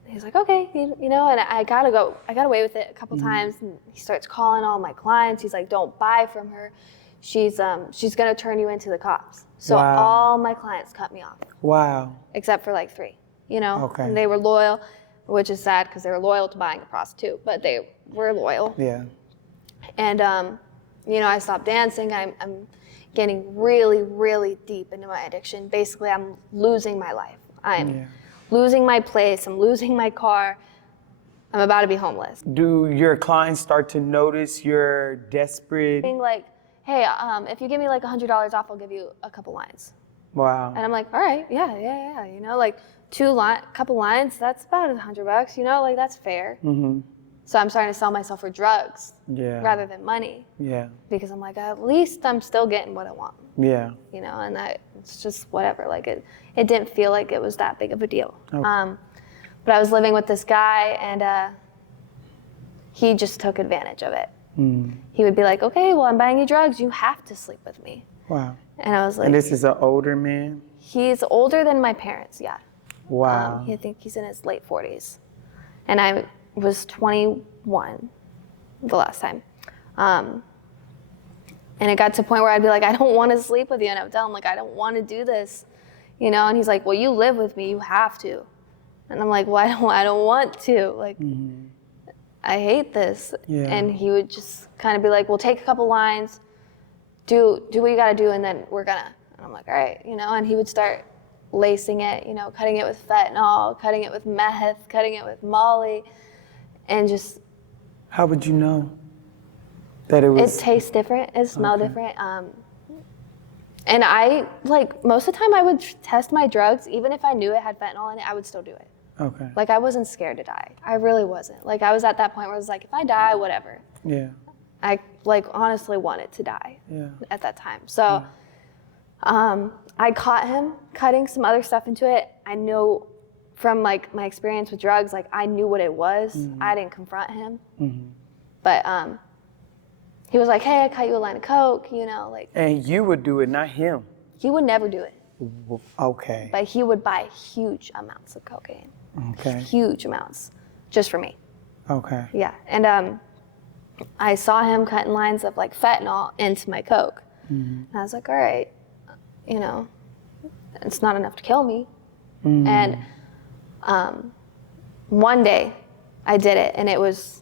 He's like, okay, and I got away with it a couple times, and he starts calling all my clients. He's like, don't buy from her. She's gonna turn you into the cops. So all my clients cut me off. Wow. Except for like 3, Okay. And they were loyal, which is sad because they were loyal to buying a prostitute, but they were loyal. Yeah. And, I stopped dancing. I'm getting really, really deep into my addiction. Basically, I'm losing my life. I'm losing my place. I'm losing my car. I'm about to be homeless. Do your clients start to notice you're desperate? Being like, hey, if you give me like $100 off, I'll give you a couple lines. Wow. And I'm like, all right, yeah. Like couple lines, that's about $100, like that's fair. Mm-hmm. So I'm starting to sell myself for drugs rather than money. Yeah. Because I'm like, at least I'm still getting what I want. Yeah. And it's just whatever. Like it didn't feel like it was that big of a deal. Okay. But I was living with this guy, and he just took advantage of it. Mm. He would be like, okay, well, I'm buying you drugs. You have to sleep with me. Wow. And I was like. And this is an older man? He's older than my parents, yeah. Wow. I think he's in his late 40s. And I was 21 the last time. And it got to a point where I'd be like, I don't want to sleep with you. And I would tell him, like, I don't want to do this. And he's like, well, you live with me. You have to. And I'm like, well, I don't want to. Like, I hate this. Yeah. And he would just kind of be like, well, take a couple lines, do what you got to do, and then we're going to. And I'm like, all right. And he would start lacing it, cutting it with fentanyl, cutting it with meth, cutting it with Molly, and just. How would you know that it was? It tastes different. It smells different. And I, like, most of the time I would test my drugs, even if I knew it had fentanyl in it, I would still do it. Okay. Like, I wasn't scared to die. I really wasn't. Like, I was at that point where I was like, if I die, whatever. Yeah. I, like, honestly wanted to die at that time. So, I caught him cutting some other stuff into it. I know from, like, my experience with drugs, like, I knew what it was. Mm-hmm. I didn't confront him. Mm-hmm. But he was like, hey, I cut you a line of Coke, like. And you would do it, not him. He would never do it. Okay. But he would buy huge amounts of cocaine. Okay. Huge amounts, just for me. Okay. Yeah, and I saw him cutting lines of, like, fentanyl into my Coke. Mm-hmm. And I was like, all right, it's not enough to kill me. Mm-hmm. And one day I did it, and it was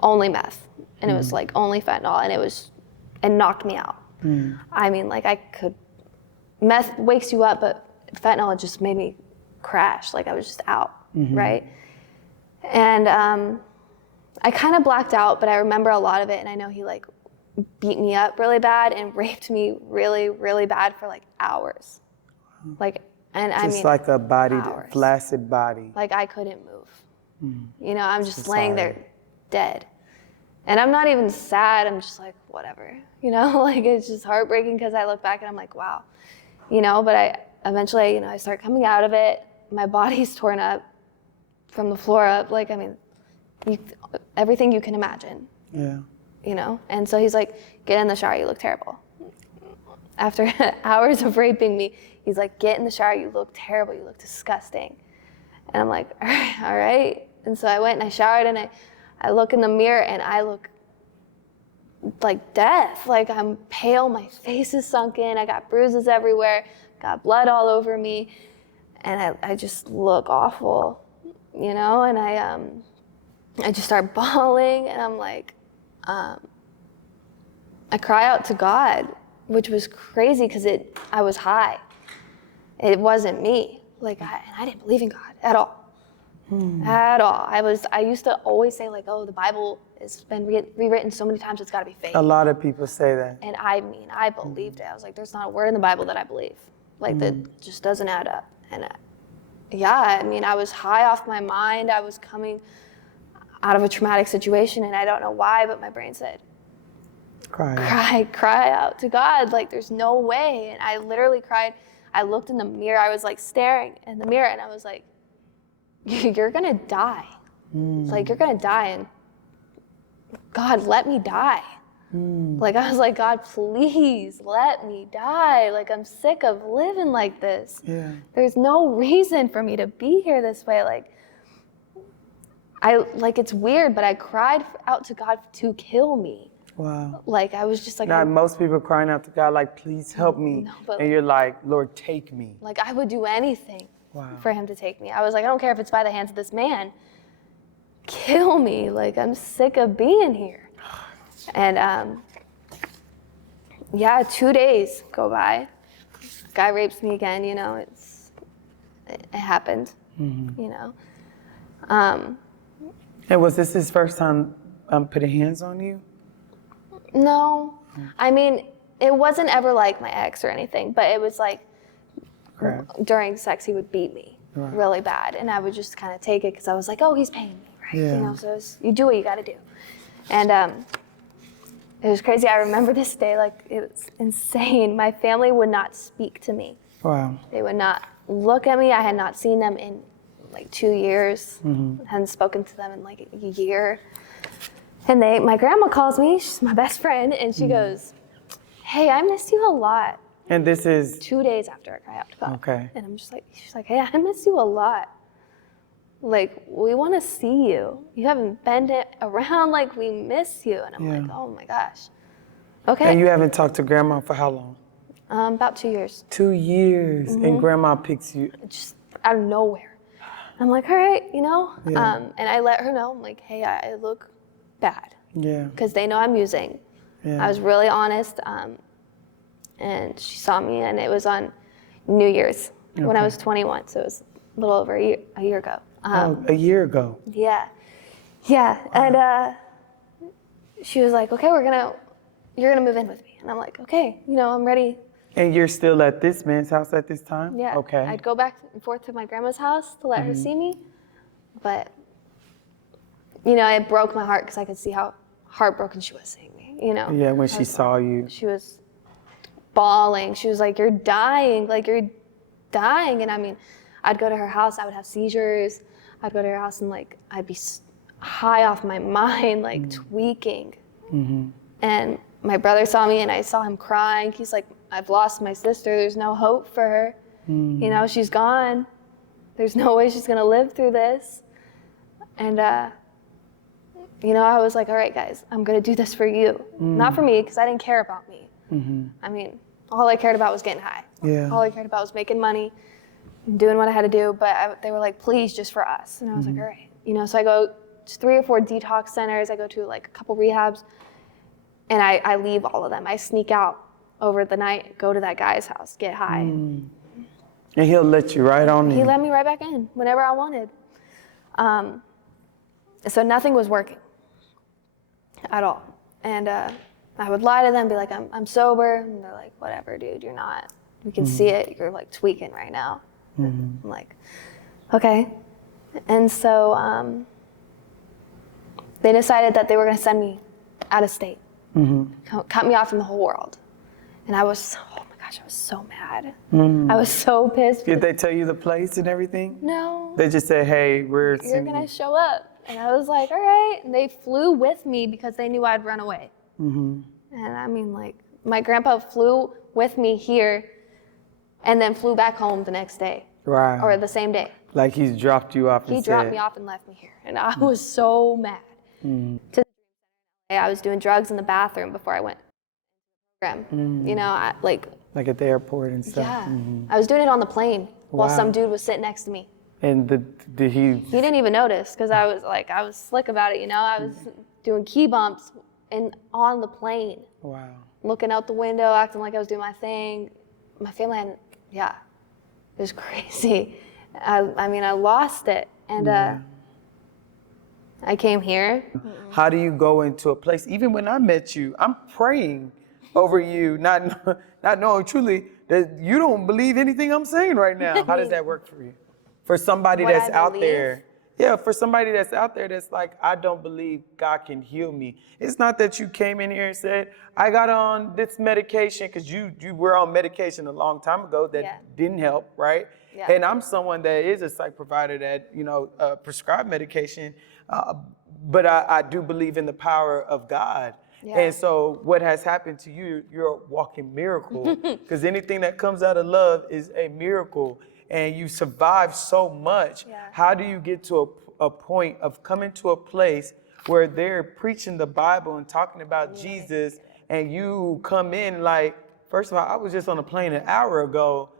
only meth, and it was like only fentanyl, and it knocked me out. Mm-hmm. I mean, like, meth wakes you up, but fentanyl just made me crash. Like, I was just out, right? And I kind of blacked out, but I remember a lot of it, and I know he, like, beat me up really bad and raped me really, really bad for, like, hours. Like, and I mean, just like a body, flaccid body. Like, I couldn't move. I'm just laying there dead. And I'm not even sad. I'm just like, whatever. Like, it's just heartbreaking because I look back and I'm like, wow. But I eventually, I start coming out of it. My body's torn up from the floor up. Like, I mean, everything you can imagine. Yeah. And so he's like, get in the shower, you look terrible. After hours of raping me, he's like, get in the shower, you look terrible, you look disgusting. And I'm like, all right. And so I went and I showered, and I look in the mirror, and I look like death. Like, I'm pale, my face is sunken, I got bruises everywhere, got blood all over me, and I just look awful, and I just start bawling, and I'm like, I cry out to God, which was crazy because I was high. It wasn't me. Like, I didn't believe in God at all. At all. I used to always say, like, oh, the Bible has been rewritten so many times, it's got to be fake. A lot of people say that. And I mean, I believed it. I was like, there's not a word in the Bible that I believe. Like, that just doesn't add up. And yeah, I mean, I was high off my mind. I was coming out of a traumatic situation, and I don't know why, but my brain said, cry out to God. Like, there's no way. And I literally cried. I looked in the mirror. I was like staring in the mirror, and I was like, you're gonna die. Like, you're gonna die, and God, let me die. Like, I was like, God, please let me die. Like, I'm sick of living like this. Yeah. There's no reason for me to be here this way. Like, it's weird, but I cried out to God to kill me. Wow. Like, I was just like, Now, most people crying out to God, like, please help me. No, but and you're like, Lord, take me. like, I would do anything Wow. for him to take me. I was like, I don't care if it's by the hands of this man. Kill me. Like, I'm sick of being here. And yeah, 2 days go by. Guy rapes me again, you know, it happened, you know. And was this his first time putting hands on you? No, I mean, it wasn't ever like my ex or anything, but it was like during sex he would beat me really bad, and I would just kind of take it because I was like, oh, he's paying me, right? Yeah. You know, so you do what you got to do. And it was crazy. I remember this day, like, it was insane. My family would not speak to me. Wow. They would not look at me. I had not seen them in like 2 years. Hadn't spoken to them in like a year. And my grandma calls me, she's my best friend, and she goes, hey, I miss you a lot. And this is? 2 days after I cry out to God. Okay. And I'm just like, she's like, hey, I miss you a lot. Like, we want to see you. You haven't been around, like, we miss you. And I'm like, oh my gosh. Okay. And you haven't talked to grandma for how long? About 2 years. 2 years. And grandma picks you. Just out of nowhere. I'm like, all right, you know? And I let her know, I'm like, hey, I look bad. Yeah. Because they know I'm using. Yeah. I was really honest. And she saw me, and it was on New Year's when I was 21. So it was a little over a year ago. A year ago. Yeah. Yeah. And she was like, okay, you're gonna move in with me. And I'm like, okay, you know, I'm ready. And you're still at this man's house at this time? Yeah. Okay. I'd go back and forth to my grandma's house to let her see me. But, you know, it broke my heart because I could see how heartbroken she was seeing me, you know? Yeah, when she saw you. She was bawling. She was like, you're dying. Like, you're dying. And I mean, I'd go to her house, I would have seizures. I'd go to her house and like, I'd be high off my mind, like tweaking. And my brother saw me and I saw him crying. He's like, I've lost my sister. There's no hope for her. You know, she's gone. There's no way she's gonna live through this. And, you know, I was like, all right, guys, I'm gonna do this for you. Not for me, because I didn't care about me. I mean, all I cared about was getting high. Yeah. All I cared about was making money, doing what I had to do, but they were like, please, just for us. And I was like, all right. You know, so I go to 3 or 4 detox centers. I go to like a couple rehabs, and I leave all of them. I sneak out over the night, go to that guy's house, get high. And he'll let you right on in. He let me right back in whenever I wanted. So nothing was working at all. And I would lie to them, be like, I'm sober. And they're like, whatever, dude, you're not. We can see it. You're like tweaking right now. I'm like, okay. And so they decided that they were going to send me out of state, cut me off from the whole world. And I was, oh my gosh, I was so mad. I was so pissed. Did they tell you the place and everything? No. They just said, hey, you're going to show up. And I was like, all right. And they flew with me because they knew I'd run away. And I mean, like, my grandpa flew with me here and then flew back home the next day. Right. Or the same day. Like he's dropped you off. He dropped me off and left me here. And I was so mad. To the day I was doing drugs in the bathroom before I went to the program. You know, like at the airport and stuff. Yeah. I was doing it on the plane while some dude was sitting next to me. And did he? He didn't even notice because I was slick about it, you know. I was doing key bumps on the plane. Wow. Looking out the window, acting like I was doing my thing. My family had, it was crazy. I mean, I lost it. And I came here. How do you go into a place, even when I met you, I'm praying over you, not knowing truly that you don't believe anything I'm saying right now. How does that work for you? For somebody What that's I out believe? there. Yeah, for somebody that's out there that's like, I don't believe God can heal me. It's not that you came in here and said, I got on this medication, because you were on medication a long time ago that didn't help, right? Yeah. And I'm someone that is a psych provider that, prescribed medication, but I do believe in the power of God. Yeah. And so what has happened to you, you're a walking miracle, because anything that comes out of love is a miracle. And you survived so much. Yeah. How do you get to a point of coming to a place where they're preaching the Bible and talking about Jesus, and you come in like, first of all, I was just on a plane an hour ago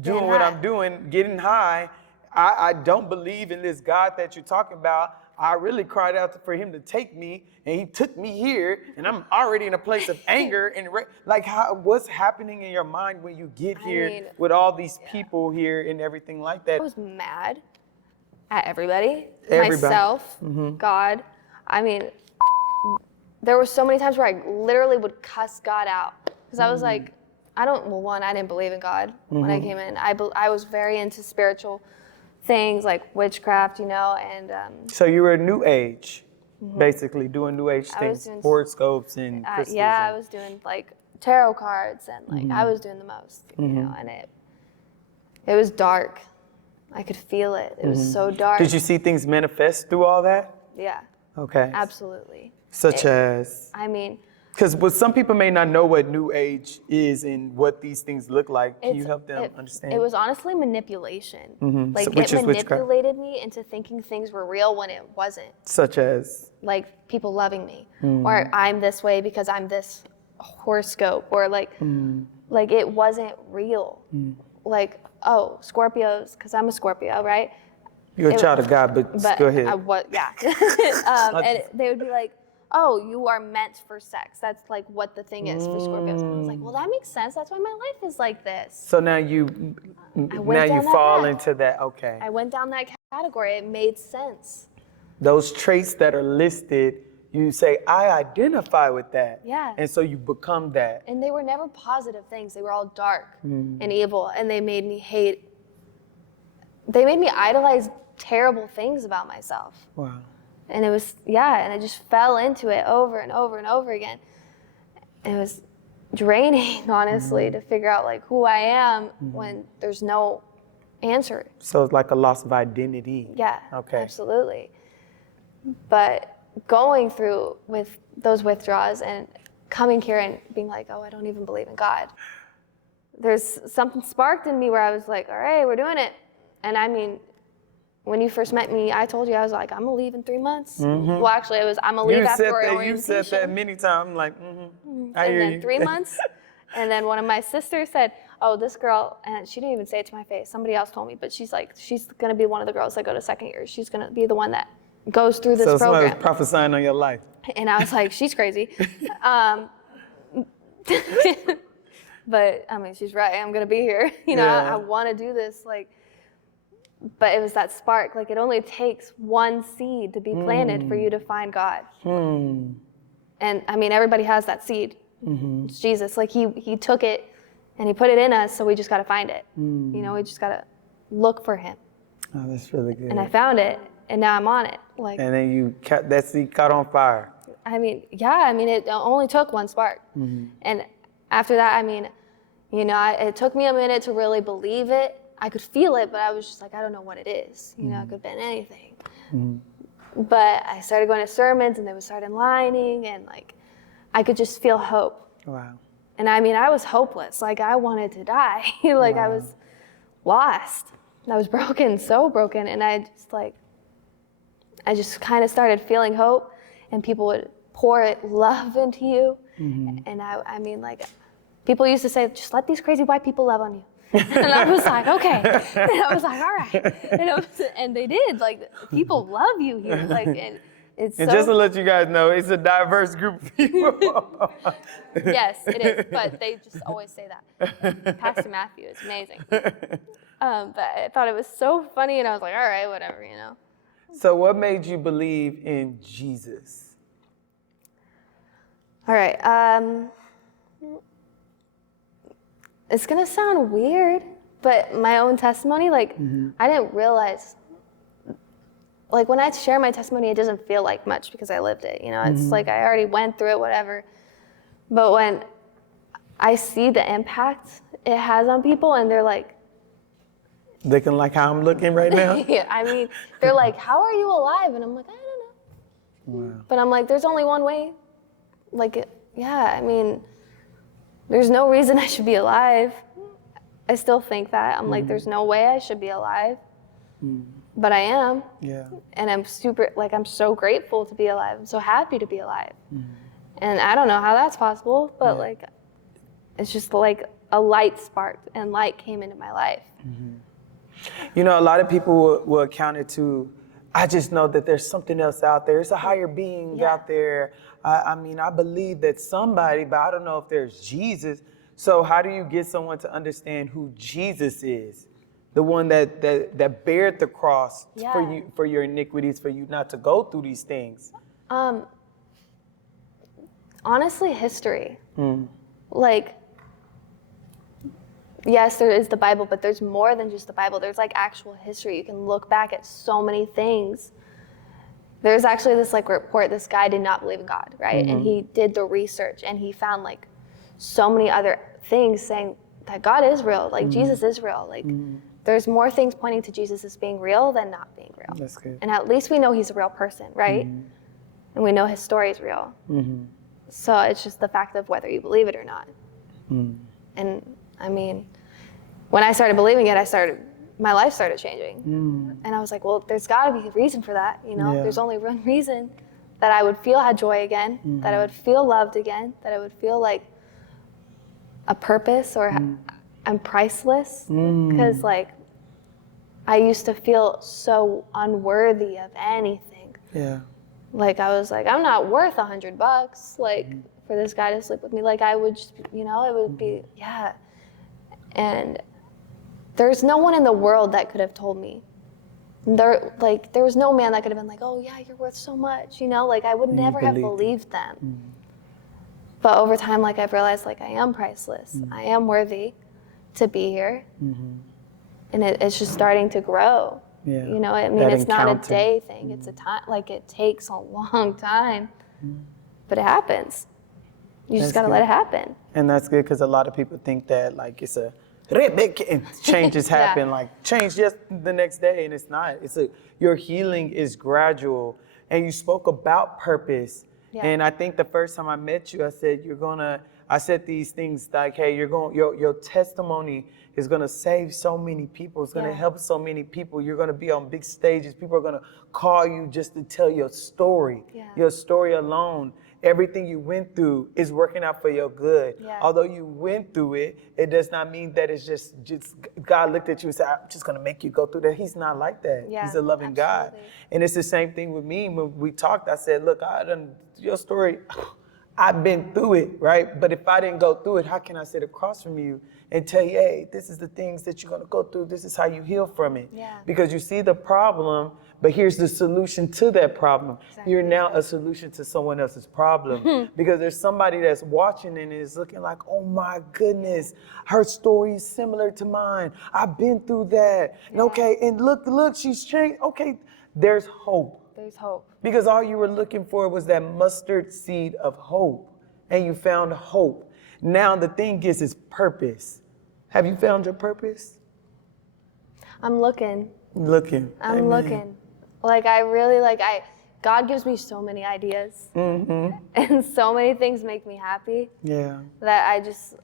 doing what I'm doing, getting high. I don't believe in this God that you're talking about. I really cried out for him to take me, and he took me here, and I'm already in a place of anger and what's happening in your mind when you get here with all these people here and everything like that? I was mad at everybody. Myself, God. I mean, there were so many times where I literally would cuss God out, because I was like, I didn't believe in God when I came in. I was very into spiritual things like witchcraft, and so you were New Age, basically doing New Age things, horoscopes and crystals. I was doing like tarot cards, and like I was doing the most, and it was dark. I could feel it. It was so dark. Did you see things manifest through all that? Yeah. Okay. Absolutely. Such as? I mean, because some people may not know what New Age is and what these things look like. Can you help them understand? It was honestly manipulation. Like it manipulated me into thinking things were real when it wasn't. Such as? Like people loving me, or I'm this way because I'm this horoscope, or like it wasn't real. Like, oh, Scorpios, because I'm a Scorpio, right? You're a child of God, but go ahead. And they would be like, oh, you are meant for sex. That's like what the thing is for Scorpios. And I was like, well, that makes sense. That's why my life is like this. So now you fall into that. Okay. I went down that category. It made sense. Those traits that are listed, you say, I identify with that. Yeah. And so you become that. And they were never positive things. They were all dark and evil. And they made me idolize terrible things about myself. Wow. And it was, and I just fell into it over and over and over again. And it was draining, honestly, to figure out like who I am when there's no answer. So it's like a loss of identity. Yeah, okay. Absolutely. But going through with those withdrawals and coming here and being like, oh, I don't even believe in God. There's something sparked in me where I was like, all right, we're doing it. And I mean, when you first met me, I told you, I was like, I'm gonna leave in 3 months. Well, actually, it was, I'm gonna leave after orientation. You said that many times. I'm like, I hear you. And then 3 months. And then one of my sisters said, oh, this girl, and she didn't even say it to my face. Somebody else told me, but she's like, she's gonna be one of the girls that go to second year. She's gonna be the one that goes through this program. So somebody was prophesying on your life. And I was like, she's crazy. But I mean, she's right. I'm gonna be here. I want to do this. But it was that spark. Like, it only takes one seed to be planted for you to find God. And I mean, everybody has that seed. It's Jesus. Like, he took it and he put it in us. So we just got to find it. We just got to look for him. Oh, that's really good. And I found it, and now I'm on it. And then that seed caught on fire. I mean, it only took one spark. And after that, I mean, it took me a minute to really believe it. I could feel it, but I was just like, I don't know what it is. It could have been anything. But I started going to sermons, and they would start aligning, and I could just feel hope. Wow. And I mean, I was hopeless. I wanted to die. I was lost. I was broken, so broken. And I just kind of started feeling hope, and people would pour love into you. And I mean, people used to say, just let these crazy white people love on you. And I was like, okay. And I was like, all right. And they did. People love you here. It's And so, just to let you guys know, it's a diverse group of people. yes, it is, but they just always say that. Pastor Matthew is amazing. But I thought it was so funny, and I was like, all right, whatever, you know. So what made you believe in Jesus? All right. It's going to sound weird, but my own testimony, like, I didn't realize, like, when I share my testimony, it doesn't feel like much because I lived it, you know? It's like I already went through it, whatever. But when I see the impact it has on people, and they're like, Looking like how I'm looking right now? yeah, I mean, they're like, how are you alive? And I'm like, I don't know. Wow. But I'm like, there's only one way. Like, yeah, I mean, there's no reason I should be alive. I still think that. I'm like, there's no way I should be alive. But I am. Yeah. And I'm I'm so grateful to be alive. I'm so happy to be alive. And I don't know how that's possible, but like, it's just like a light sparked and light came into my life. You know, a lot of people will account it to, I just know that there's something else out there. It's a higher being out there. I mean, I believe that somebody, but I don't know if there's Jesus. So how do you get someone to understand who Jesus is? The one that bared the cross for your iniquities, for you not to go through these things. Honestly, history. Like, yes, there is the Bible, but there's more than just the Bible. There's like actual history. You can look back at so many things. There's actually this like report, this guy did not believe in God, right? And he did the research and he found like so many other things saying that God is real, like Jesus is real. Like there's more things pointing to Jesus as being real than not being real. That's good. And at least we know he's a real person, right? And we know his story is real. So it's just the fact of whether you believe it or not. And I mean, when I started believing it, my life started changing. And I was like, well, there's gotta be a reason for that, you know? There's only one reason that I would feel had joy again, that I would feel loved again, that I would feel like a purpose or I'm priceless. Because like, I used to feel so unworthy of anything. Yeah. Like I was like, I'm not worth $100, like for this guy to sleep with me. Like I would just, you know, it would be, And there's no one in the world that could have told me. There was no man that could have been like, oh yeah, you're worth so much, you know? Like I would never have believed them. But over time, like I've realized like I am priceless. I am worthy to be here. And it's just starting to grow. You know, I mean, it's not a day thing. It's a time, like it takes a long time, but it happens. You just got to let it happen. And that's good because a lot of people think that like it's a changes happen, like change just the next day, and it's not. Your healing is gradual, and you spoke about purpose. And I think the first time I met you, I said I said these things like, hey, your testimony is gonna save so many people. It's gonna help so many people. You're gonna be on big stages. People are gonna call you just to tell your story. Your story alone. Everything you went through is working out for your good. Although you went through it, it does not mean that it's just God looked at you and said, I'm just gonna make you go through that. He's not like that. He's a loving God. And it's the same thing with me. When we talked, I said, look, your story, I've been through it, right? But if I didn't go through it, how can I sit across from you and tell you, hey, this is the things that you're gonna go through. This is how you heal from it. Because you see the problem, but here's the solution to that problem. You're now a solution to someone else's problem. Because there's somebody that's watching and is looking like, oh my goodness, her story is similar to mine. I've been through that. Okay, and look, she's changed. Okay, there's hope. There's hope. Because all you were looking for was that mustard seed of hope. And you found hope. Now the thing is purpose. Have you found your purpose? I'm looking. I'm looking. Like I really God gives me so many ideas. And so many things make me happy. That I just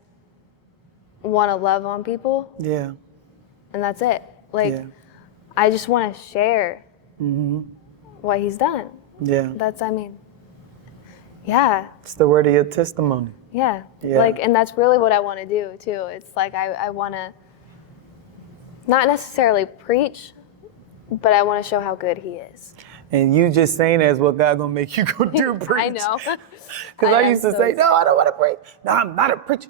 want to love on people. And that's it. Like I just want to share what he's done. That's, I mean, it's the word of your testimony. Like, and that's really what I want to do too. It's like I want to not necessarily preach, but I want to show how good he is. And you just saying that is what God gonna make you go do, preach. I know. Because I used to say, no, I don't want to preach. No, I'm not a preacher.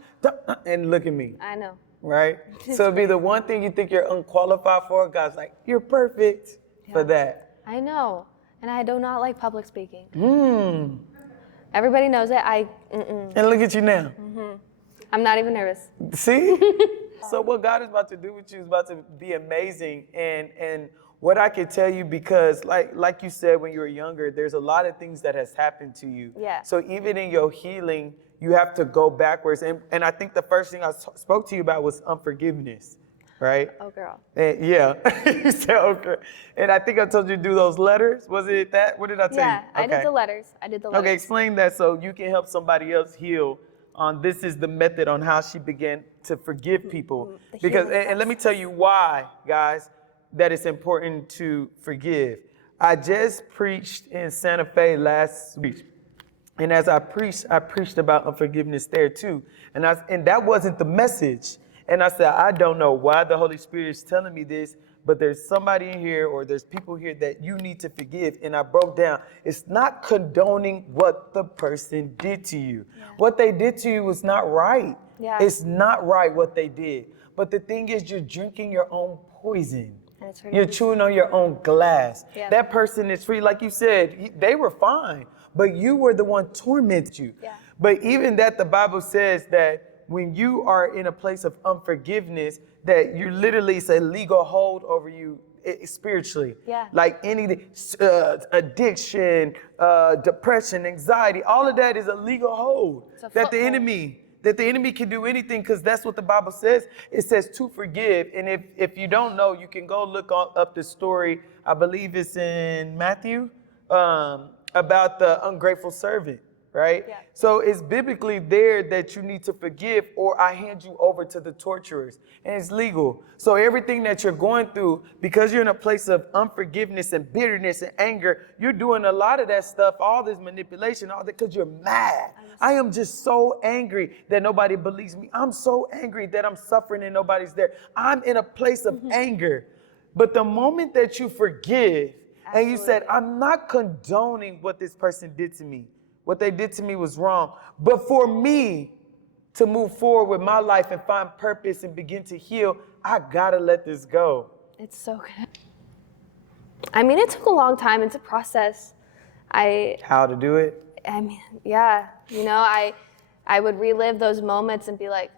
And look at me. I know. Right? So it'd be the one thing you think you're unqualified for. God's like, you're perfect for that. I know. And I do not like public speaking. Everybody knows it. And look at you now. I'm not even nervous. See? So what God is about to do with you is about to be amazing. And what I can tell you, because like you said when you were younger, there's a lot of things that has happened to you. Yeah. So even in your healing, you have to go backwards. And I think the first thing I spoke to you about was unforgiveness, right? Oh, girl. And yeah. You said, okay. And I think I told you to do those letters. Was it that? What did I tell you? Yeah, I did the letters. Okay, explain that so you can help somebody else heal. This is the method on how she began to forgive people. Because, and let me tell you why, guys, that it's important to forgive. I just preached in Santa Fe last week. And as I preached about unforgiveness there too. And that wasn't the message. And I said, I don't know why the Holy Spirit is telling me this, but there's somebody in here or there's people here that you need to forgive. And I broke down. It's not condoning what the person did to you. Yeah. What they did to you was not right. Yeah. It's not right what they did. But the thing is, you're drinking your own poison. You're chewing on your own glass. Yeah. That person is free. Like you said, they were fine, but you were the one tormented you. Yeah. But even that, the Bible says that when you are in a place of unforgiveness, that you literally, it's a legal hold over you spiritually. Yeah. Like any addiction, depression, anxiety, all of that is a legal hold that the enemy can do anything, because that's what the Bible says. It says to forgive. And if you don't know, you can go look up the story. I believe it's in Matthew about the ungrateful servant. Right? Yeah. So it's biblically there that you need to forgive, or I hand you over to the torturers. And it's legal. So everything that you're going through, because you're in a place of unforgiveness and bitterness and anger, you're doing a lot of that stuff, all this manipulation, all that, because you're mad. I am just so angry that nobody believes me. I'm so angry that I'm suffering and nobody's there. I'm in a place of anger. But the moment that you forgive, and you said, I'm not condoning what this person did to me. What they did to me was wrong. But for me to move forward with my life and find purpose and begin to heal, I gotta let this go. It's so good. I mean, it took a long time. It's a process. How to do it? I mean, yeah. You know, I would relive those moments and be like,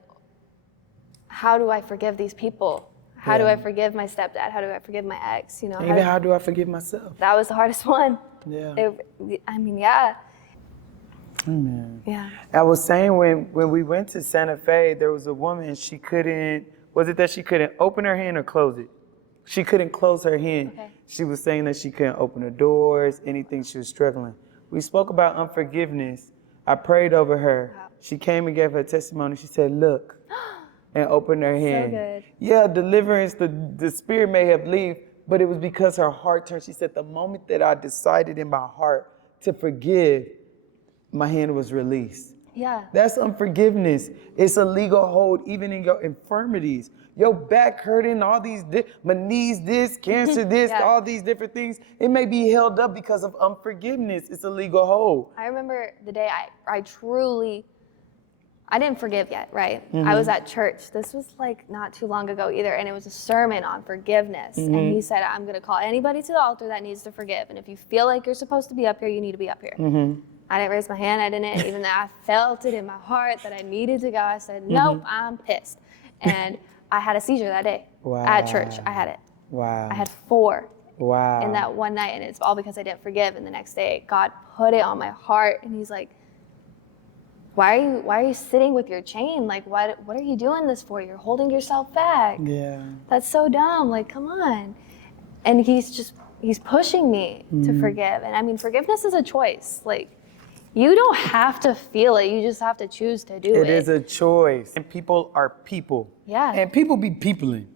how do I forgive these people? How do I forgive my stepdad? How do I forgive my ex? You know, how do I forgive myself? That was the hardest one. Yeah. Yeah. Amen. Yeah. I was saying when we went to Santa Fe, there was a woman, she couldn't open her hand or close it? She couldn't close her hand. Okay. She was saying that she couldn't open the doors, anything, she was struggling. We spoke about unforgiveness. I prayed over her. Wow. She came and gave her testimony. She said, look, and opened her hand. So good. Yeah, deliverance, the spirit may have left, but it was because her heart turned. She said, the moment that I decided in my heart to forgive, my hand was released. Yeah. That's unforgiveness. It's a legal hold even in your infirmities. Your back hurting, all these, my knees this, cancer this, all these different things. It may be held up because of unforgiveness. It's a legal hold. I remember the day I didn't forgive yet, right? I was at church. This was like not too long ago either. And it was a sermon on forgiveness. And he said, I'm going to call anybody to the altar that needs to forgive. And if you feel like you're supposed to be up here, you need to be up here. I didn't raise my hand. I didn't, even though I felt it in my heart that I needed to go. I said, nope, I'm pissed. And I had a seizure that day at church. I had it. Wow. I had 4 in that one night. And it's all because I didn't forgive. And the next day, God put it on my heart. And he's like, why are you sitting with your chain? Like, what are you doing this for? You're holding yourself back. Yeah. That's so dumb. Like, come on. And he's pushing me to forgive. And I mean, forgiveness is a choice. Like, you don't have to feel it. You just have to choose to do it. It is a choice. And people are people. Yeah. And people be peopling.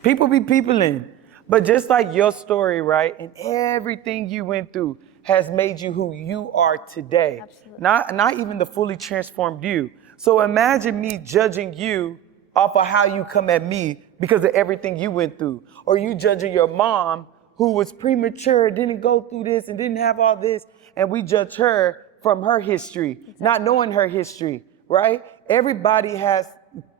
People be peopling. But just like your story, right? And everything you went through has made you who you are today. Absolutely. Not even the fully transformed you. So imagine me judging you off of how you come at me because of everything you went through. Or you judging your mom who was premature, didn't go through this and didn't have all this, and we judge her from her history, not knowing her history, right? Everybody has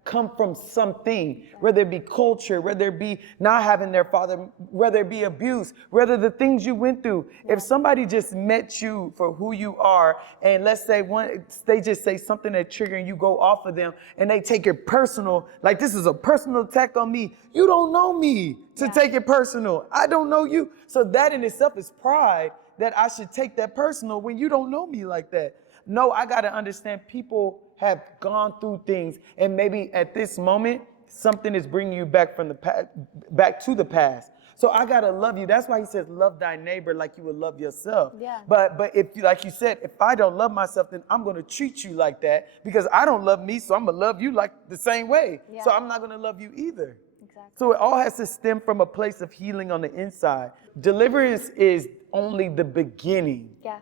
come from something, whether it be culture, whether it be not having their father, whether it be abuse, whether the things you went through. If somebody just met you for who you are, and let's say they just say something that trigger and you go off of them, and they take it personal, like this is a personal attack on me. You don't know me to take it personal. I don't know you. So that in itself is pride, that I should take that personal when you don't know me like that. No, I got to understand people have gone through things, and maybe at this moment, something is bringing you back from the past, back to the past. So I got to love you. That's why he says, love thy neighbor like you would love yourself. Yeah. But if, like you said, if I don't love myself, then I'm going to treat you like that because I don't love me. So I'm going to love you like the same way. Yeah. So I'm not going to love you either. Exactly. So it all has to stem from a place of healing on the inside. Deliverance is only the beginning. Yeah.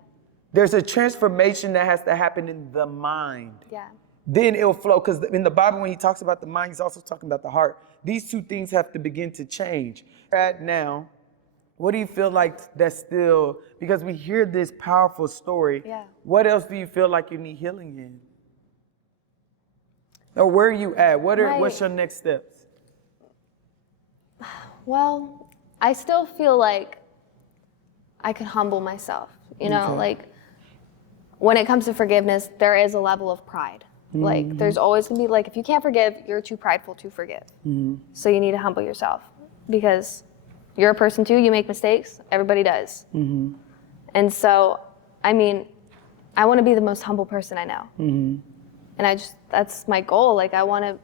There's a transformation that has to happen in the mind. Yeah. Then it'll flow. Because in the Bible, when he talks about the mind, he's also talking about the heart. These two things have to begin to change. Right now, what do you feel like that's still, because we hear this powerful story, what else do you feel like you need healing in? Or where are you at? What's your next steps? Well, I still feel like I could humble myself. You know, like when it comes to forgiveness, there is a level of pride. Like there's always gonna be like, if you can't forgive, you're too prideful to forgive. So you need to humble yourself because you're a person too, you make mistakes, everybody does. And so, I mean, I wanna be the most humble person I know. And that's my goal. Like I wanna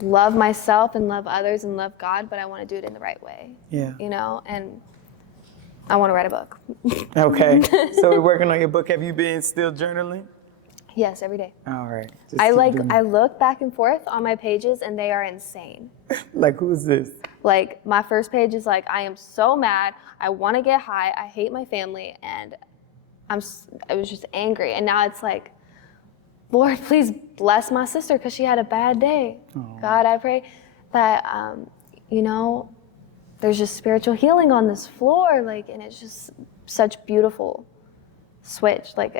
love myself and love others and love God, but I wanna do it in the right way. Yeah. You know, and I wanna write a book. Okay, so we're working on your book. Have you been still journaling? Yes, every day. All right. I look back and forth on my pages and they are insane. Like, who's this? Like, my first page is like, I am so mad. I want to get high. I hate my family. And I was just angry. And now it's like, Lord, please bless my sister because she had a bad day. Aww. God, I pray that, you know, there's just spiritual healing on this floor. Like, and it's just such beautiful switch. Like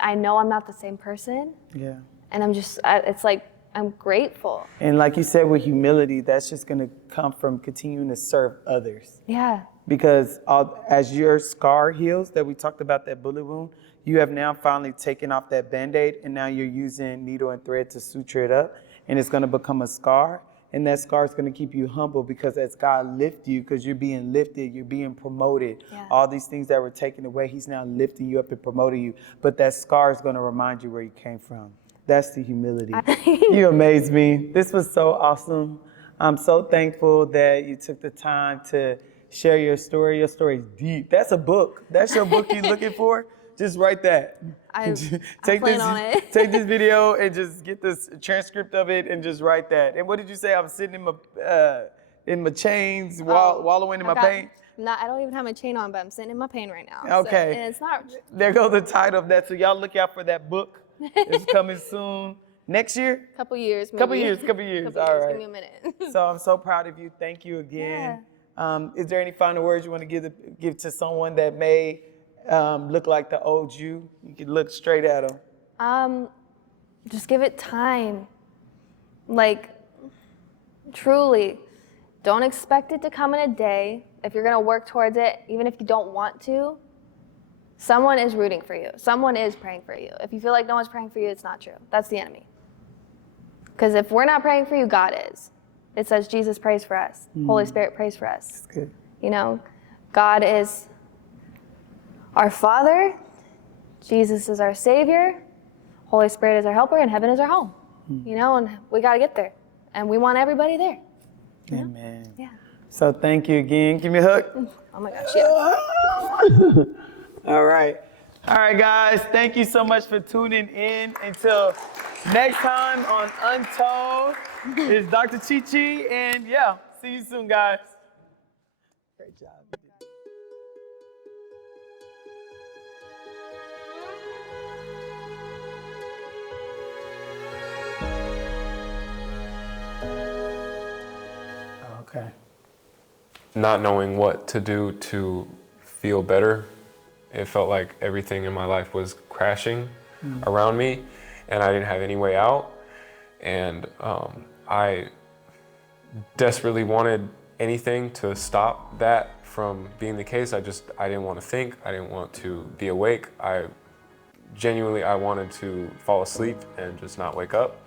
I know I'm not the same person. Yeah. And I'm just, it's like, I'm grateful. And like you said, with humility, that's just going to come from continuing to serve others. Yeah. Because as your scar heals, that we talked about, that bullet wound, you have now finally taken off that Band-Aid and now you're using needle and thread to suture it up and it's going to become a scar. And that scar is going to keep you humble because as God lifts you, because you're being lifted, you're being promoted. Yeah. All these things that were taken away, he's now lifting you up and promoting you. But that scar is going to remind you where you came from. That's the humility. You amaze me. This was so awesome. I'm so thankful that you took the time to share your story. Your story is deep. That's a book. That's your book you're looking for? Just write that. I plan on it. Take this video and just get this transcript of it and just write that. And what did you say? I'm sitting in my chains, wallowing in my pain? I don't even have my chain on, but I'm sitting in my pain right now. Okay. So, and it's not. There goes the title of that. So y'all look out for that book. It's coming soon. Next year? Couple years, maybe. Couple years. All right. Give me a minute. So I'm so proud of you. Thank you again. Yeah. Is there any final words you want to give to someone that may look like the old you? You can look straight at them. Just give it time. Like, truly, don't expect it to come in a day. If you're gonna work towards it, even if you don't want to, someone is rooting for you. Someone is praying for you. If you feel like no one's praying for you, it's not true. That's the enemy. Because if we're not praying for you, God is. It says Jesus prays for us. Holy Spirit prays for us. That's good. You know, God is our Father, Jesus is our Savior, Holy Spirit is our helper, and heaven is our home. You know, and we got to get there. And we want everybody there. Amen. Yeah. So thank you again. Give me a hug. Oh my gosh, yeah. All right. All right, guys. Thank you so much for tuning in. Until next time on Untold, it's Dr. Chi-Chi. And yeah, see you soon, guys. Great job. Okay. not knowing what to do to feel better. It felt like everything in my life was crashing around me, and I didn't have any way out. And I desperately wanted anything to stop that from being the case. I didn't want to think. I didn't want to be awake. I wanted to fall asleep and just not wake up.